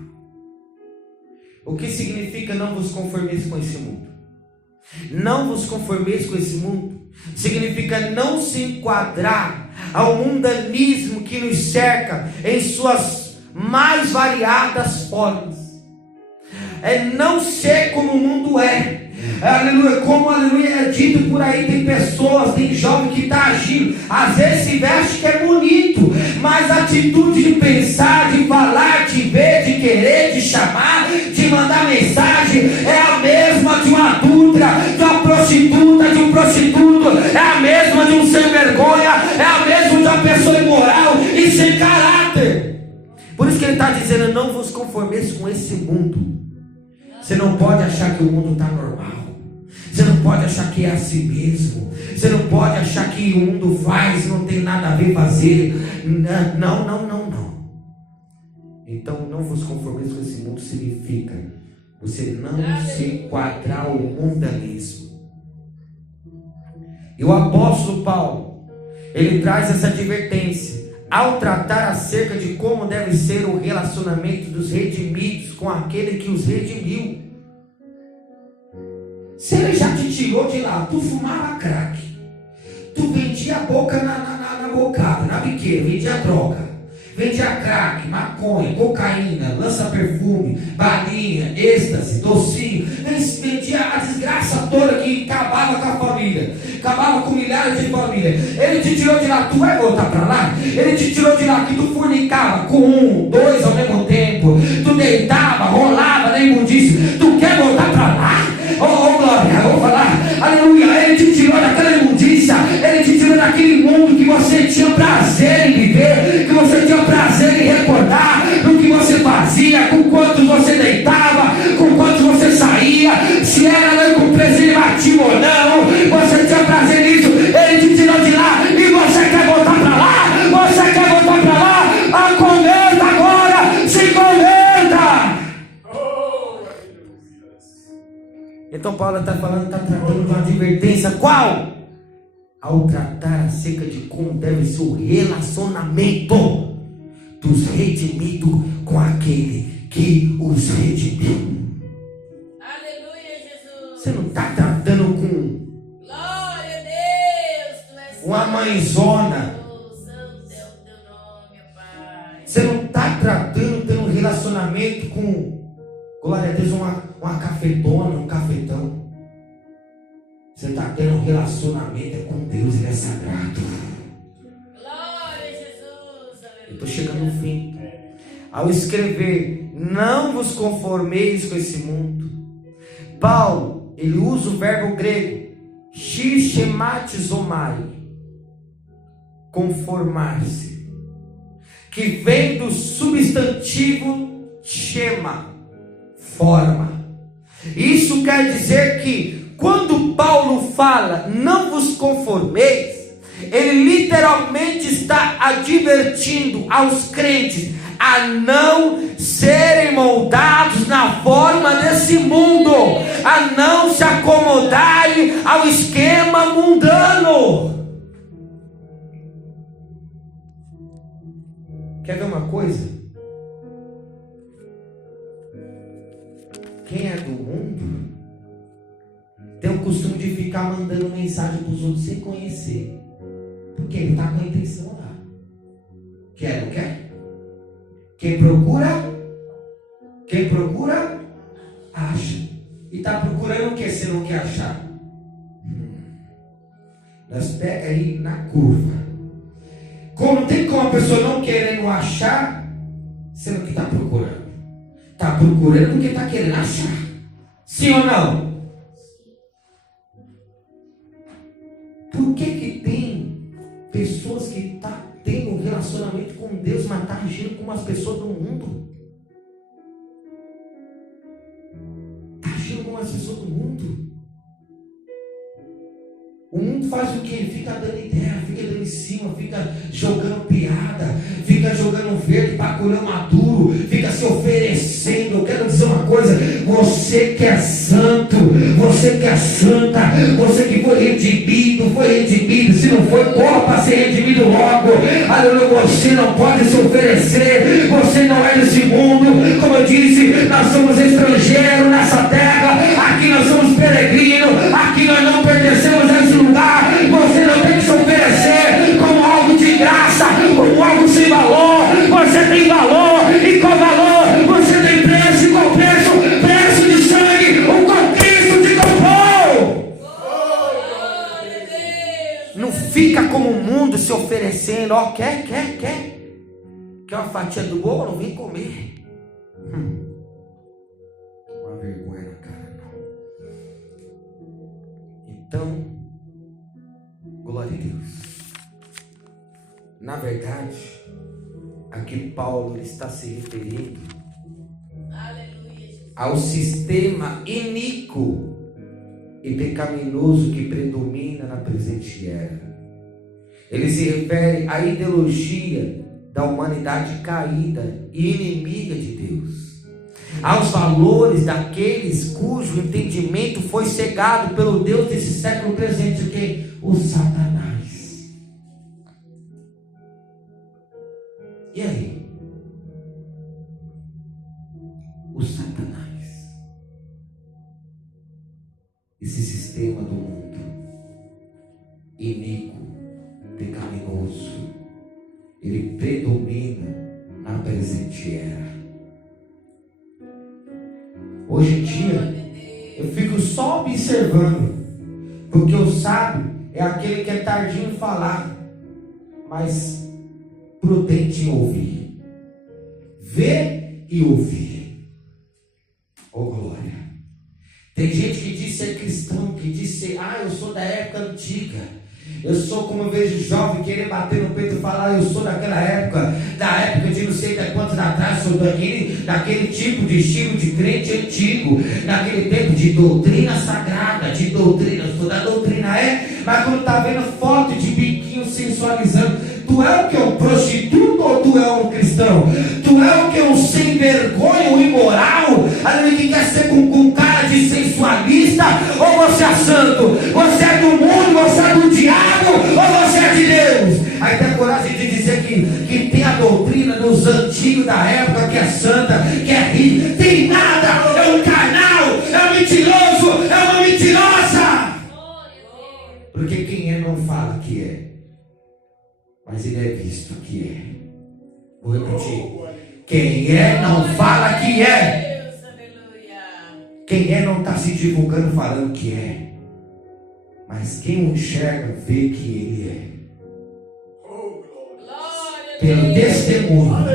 O que significa não vos conformeis com esse mundo? Não vos conformeis com esse mundo significa não se enquadrar ao mundanismo que nos cerca em suas mais variadas formas. É não ser como o mundo é. Aleluia, como aleluia é dito por aí, tem pessoas, tem jovem que está agindo, às vezes se veste que é bonito, mas a atitude de pensar, de falar, de ver, de querer, de chamar, de mandar mensagem é a mesma de uma adúltera, de uma prostituta, de um prostituto, é a mesma de um sem vergonha, é a mesma de uma pessoa imoral e sem caráter. Por isso que ele está dizendo, não vos conformeis com esse mundo. Você não pode achar que o mundo está normal. Você não pode achar que é assim mesmo. Você não pode achar que o mundo faz e não tem nada a ver fazer. Não. Então não vos conformeis com esse mundo significa você não se enquadrar ao mundanismo. E o apóstolo Paulo, ele traz essa advertência ao tratar acerca de como deve ser o relacionamento dos redimidos com aquele que os redimiu. Se ele já te tirou de lá, tu fumava crack, tu vendia a boca na bocada, na biqueira, vendia droga, vendia crack, maconha, cocaína, lança-perfume, balinha, êxtase, docinho. Ele vendia a desgraça toda que acabava com a família, acabava com milhares de famílias. Ele te tirou de lá, tu vai voltar para lá? Ele te tirou de lá que tu fornicava com um, dois ao mesmo tempo, tu deitava, rolava na imundícia. Tu quer voltar para lá? Oh glória, eu vou falar, aleluia. Ele te tirou daquela imundícia, ele te tirou daquele mundo que você tinha prazer em viver, que você tinha prazer em recordar do que você fazia, com quantos você deitava, com quantos você saía, se era com preservativo ou não, você tinha prazer nisso. Ele te tirou de lá e você quer voltar para lá? Você quer voltar para lá? Converta agora, se converta. Então Paulo está falando, está tratando de uma advertência. Qual? Ao tratar acerca de como deve ser o relacionamento dos redimidos com aquele que os redimiu. Aleluia, Jesus. Você não está tratando com Glória a Deus. Tu és uma mãezona. santo é o teu nome, Pai. Você não está tratando, tendo um relacionamento com, glória a Deus, uma cafetona, um cafetão. Você está tendo um relacionamento com Deus, Ele é sagrado. Glória a Jesus. Aleluia. Eu estou chegando no fim. Ao escrever, não vos conformeis com esse mundo. Paulo, ele usa o verbo grego, shischematizomai, conformar-se, que vem do substantivo chema, forma. Isso quer dizer que quando Paulo fala, não vos conformeis, ele literalmente está advertindo aos crentes a não serem moldados na forma desse mundo, a não se acomodarem ao esquema mundano. Quer ver uma coisa? Quem é do mundo tem o costume de ficar mandando mensagem para os outros sem conhecer, porque ele está com a intenção lá. Quer, não quer? Quem procura, acha. E está procurando o que você não quer achar? Nós pega aí na curva. Como tem como a pessoa não querendo achar, sendo que está procurando? Está procurando porque está querendo achar. Sim ou não? Por que tem pessoas que estão tendo um relacionamento com Deus, mas estão agindo como as pessoas do mundo? Está agindo como as pessoas do mundo. O mundo faz o quê? Fica dando ideia, fica dando em cima, fica jogando piada, fica jogando verde, bacurão maduro, fica se oferecendo. Eu quero dizer uma coisa: você que é santo, você que é santa, você que foi redimido, se não foi, corra para ser redimido logo. Aleluia, você não pode se oferecer, você não é desse mundo. Como eu disse, nós somos estrangeiros nessa terra, aqui nós somos peregrinos, aqui nós não pertencemos a esse lugar. Você não tem que se oferecer como algo de graça, como algo sem valor. Você tem valor, e com valor você tem preço, e com preço de sangue, o qual Cristo te comprou. Não fica como o mundo se oferecendo, ó, quer uma fatia do bolo? Não vem comer. Uma vergonha na cara, não. Então, glória a Deus. Na verdade, aqui Paulo está se referindo ao sistema iníquo e pecaminoso que predomina na presente era. Ele se refere à ideologia da humanidade caída e inimiga de Deus, aos valores daqueles cujo entendimento foi cegado pelo Deus desse século presente, que o Satanás. E aí? O Satanás, esse sistema do mundo iníquo, pecaminoso, ele predomina presente era. Hoje em dia, eu fico só observando, porque o sábio é aquele que é tardio em falar, mas prudente em ouvir. Ver e ouvir. Oh glória. Tem gente que diz ser cristão, que diz ser, eu sou da época antiga. Eu sou, como eu vejo jovem querer bater no peito e falar, eu sou daquela época, da época de não sei de quantos atrás, sou daquele tipo de estilo de crente antigo, daquele tempo de doutrina sagrada, de doutrina, eu sou da doutrina, mas quando está vendo foto de biquinho sensualizando, tu é o que? Um prostituto ou tu é um cristão? Tu é o que? Um sem vergonha, um imoral? Ali que quer ser com cara de sensualista? Ou você é santo? Você é do mundo? Você é do diabo? Ou você é de Deus? Aí tem a coragem de dizer que tem a doutrina dos antigos da época, que é santa, que é rica. Tem nada, é um carnal, é um mentiroso, é uma mentirosa. Porque quem é não fala que é, mas ele é visto que é. Vou repetir. Quem é não fala que é. Quem é não está se divulgando falando que é. Mas quem o enxerga vê que ele é. Pelo testemunho,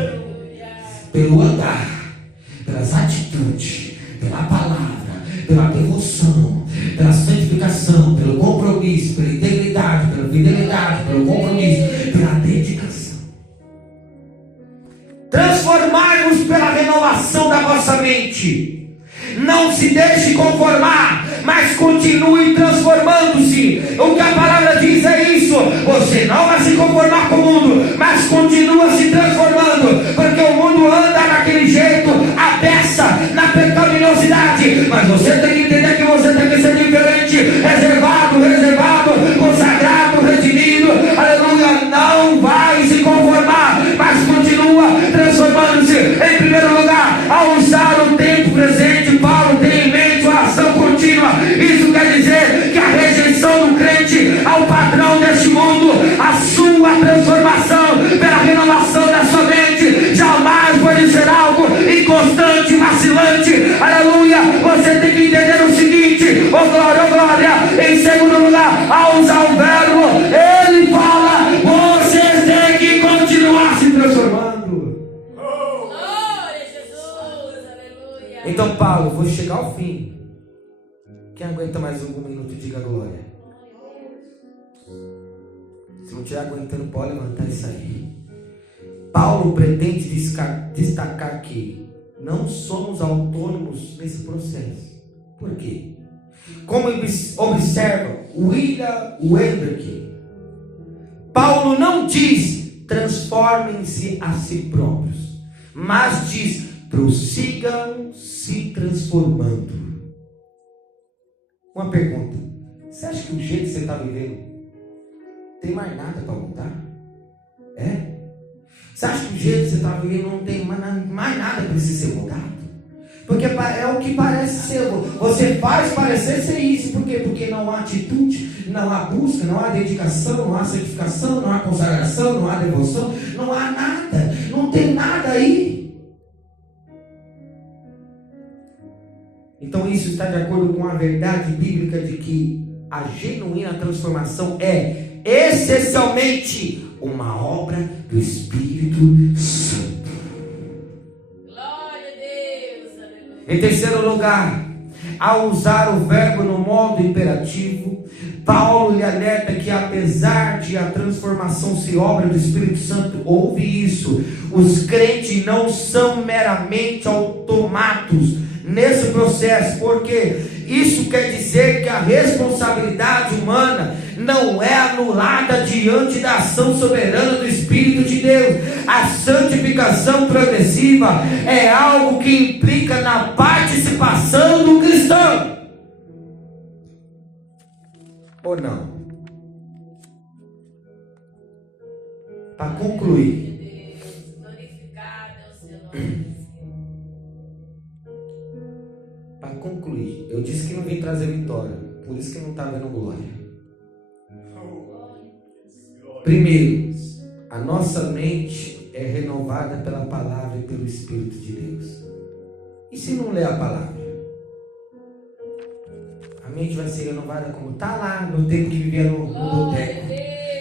pelo andar, pelas atitudes, pela palavra, pela devoção, pela santificação, pelo compromisso, pela integridade, pela fidelidade, pelo compromisso, pela dedicação. Transformai-vos pela renovação da vossa mente. Não se deixe conformar, mas continue transformando-se. O que a palavra diz é isso. Você não vai se conformar com o mundo, mas continua se transformando, porque o mundo anda naquele jeito, a beça, na pecaminosidade. Mas você tem que entender que você tem que ser diferente, reservado, consagrado, redimido. Aleluia, não vai se conformar, mas continua transformando-se. Em primeiro lugar, ao usar o tempo presente, Paulo tem em mente uma ação contínua. Isso quer dizer que a rejeição do crente ao padrão deste mundo, a sua transformação pela renovação da sua mente, jamais pode ser algo inconstante, vacilante. Aleluia, você tem que entender o seguinte, oh glória, em segundo lugar, ao usar o verbo, ele fala, vocês têm que continuar se transformando. Então, Paulo, vou chegar ao fim. Quem aguenta mais um minuto, diga glória. Se não estiver aguentando, pode levantar e sair. Paulo pretende destacar que não somos autônomos nesse processo. Por quê? Como observa William Hendrick, Paulo não diz transformem-se a si próprios, mas diz prossigam se transformando. Uma pergunta: você acha que o jeito que você está vivendo tem mais nada para mudar? É? Você acha que o jeito que você está vivendo não tem mais nada que precisa ser mudado? Porque é o que parece ser. Você faz parecer ser isso. Por quê? Porque não há atitude, não há busca, não há dedicação, não há santificação, não há consagração, não há devoção, não há nada, não tem nada aí. Então isso está de acordo com a verdade bíblica de que a genuína transformação é essencialmente uma obra do Espírito Santo. Glória a Deus, aleluia. Em terceiro lugar, ao usar o verbo no modo imperativo, Paulo lhe alerta que apesar de a transformação ser obra do Espírito Santo, ouve isso, os crentes não são meramente automatos nesse processo, porque isso quer dizer que a responsabilidade humana não é anulada diante da ação soberana do Espírito de Deus. A santificação progressiva é algo que implica na participação do cristão. Ou não? Para concluir, glorificado é o seu nome. Para concluir, eu disse que não vim trazer vitória, por isso que não está vendo glória. Primeiro, a nossa mente é renovada pela palavra e pelo Espírito de Deus. E se não ler a palavra? A mente vai ser renovada como está lá no tempo que vivia no boteco.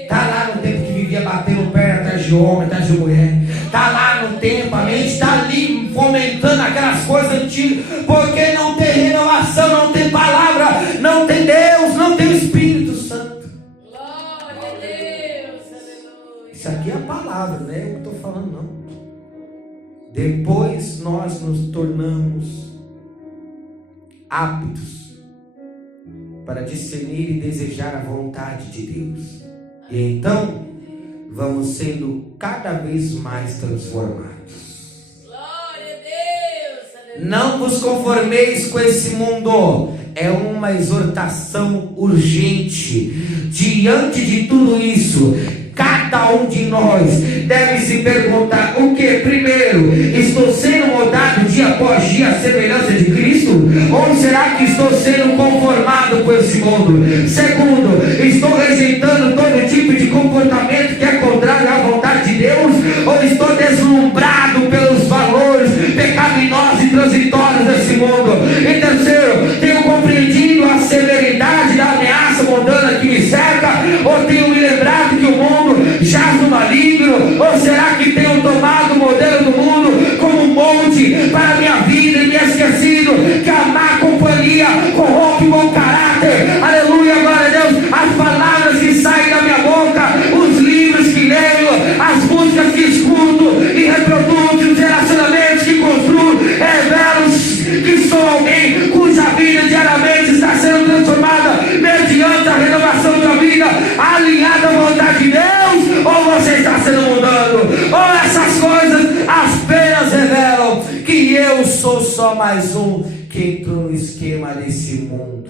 Está lá no tempo que vivia batendo perna atrás de homem, atrás de mulher. Está lá no tempo, a mente está ali fomentando aquelas coisas antigas. Porque não tem renovação, não tem palavra, não tem Deus, não tem o Espírito Santo. Glória a Deus, aleluia. Isso aqui é a palavra, não é eu que estou falando, não. Depois nós nos tornamos aptos para discernir e desejar a vontade de Deus. E então vamos sendo cada vez mais transformados. Glória a Deus, aleluia. Não vos conformeis com esse mundo. É uma exortação urgente. Diante de tudo isso, cada um de nós deve se perguntar o que? Primeiro, estou sendo moldado dia após dia à semelhança de Cristo? Ou será que estou sendo conformado com esse mundo? Segundo, estou rejeitando todo tipo de comportamento que é contrário à vontade de Deus? Ou estou deslumbrado pelos valores pecaminosos e transitórios desse mundo? E terceiro, tenho compreendido a severidade da ameaça mundana que me cerca? Ou tenho me lembrado que o mundo jaz no maligno? Ou será que tenho tomado o modelo do mundo como um molde para a minha vida e me esquecido que a má companhia corrompe o bom caráter? Aleluia, glória a Deus. As palavras que saem da minha boca, os livros que leio, as músicas que escuto e reproduzo, os relacionamentos que construo, revelam que sou alguém cuja vida diariamente está sendo transformada mediante a renovação da vida, alinhada à vontade de Deus. Ou você está sendo mudado? Ou essas coisas apenas revelam que eu sou só mais um que entrou no esquema desse mundo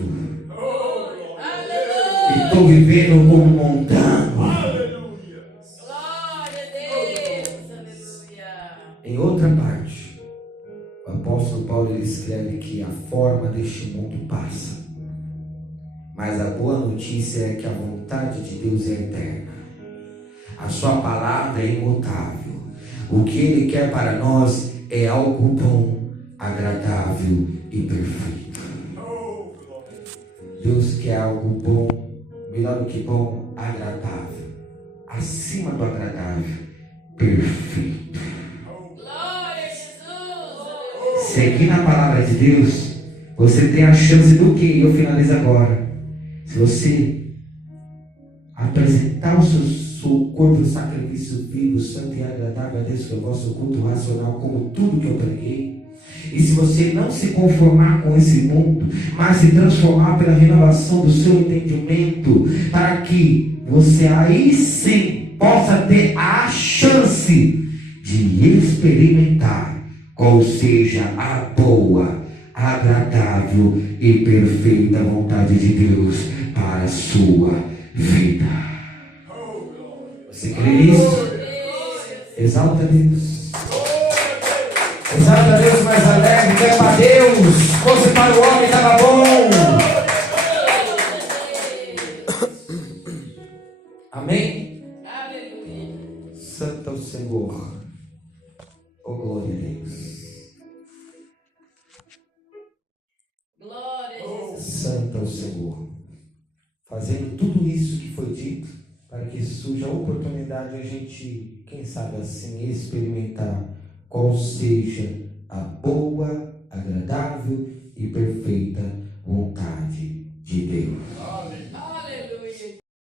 e estou vivendo como mundano. Glória a Deus, aleluia. Em outra parte, o apóstolo Paulo ele escreve que a forma deste mundo passa, mas a boa notícia é que a vontade de Deus é eterna. A sua palavra é imutável. O que Ele quer para nós é algo bom, agradável e perfeito. Deus quer algo bom, melhor do que bom, agradável, acima do agradável, perfeito. Glória a Jesus. Seguindo a palavra de Deus, você tem a chance do que? Eu finalizo agora. Se você apresentar o seu corpo em sacrifício vivo, santo e agradável a Deus, que é o vosso culto racional, como tudo que eu preguei. E se você não se conformar com esse mundo, mas se transformar pela renovação do seu entendimento, para que você aí sim possa ter a chance de experimentar qual seja a boa, agradável e perfeita vontade de Deus para a sua vida. Você crê nisso? Exalta Deus. Exalta Deus mais alegre, clama a Deus. Fosse para o homem, estava bom. Amém? Aleluia. Santo é o Senhor. Oh, glória a Deus. Glória a Jesus. Santo é o Senhor. Fazendo tudo isso que foi dito, para que surja a oportunidade de a gente, quem sabe assim, experimentar qual seja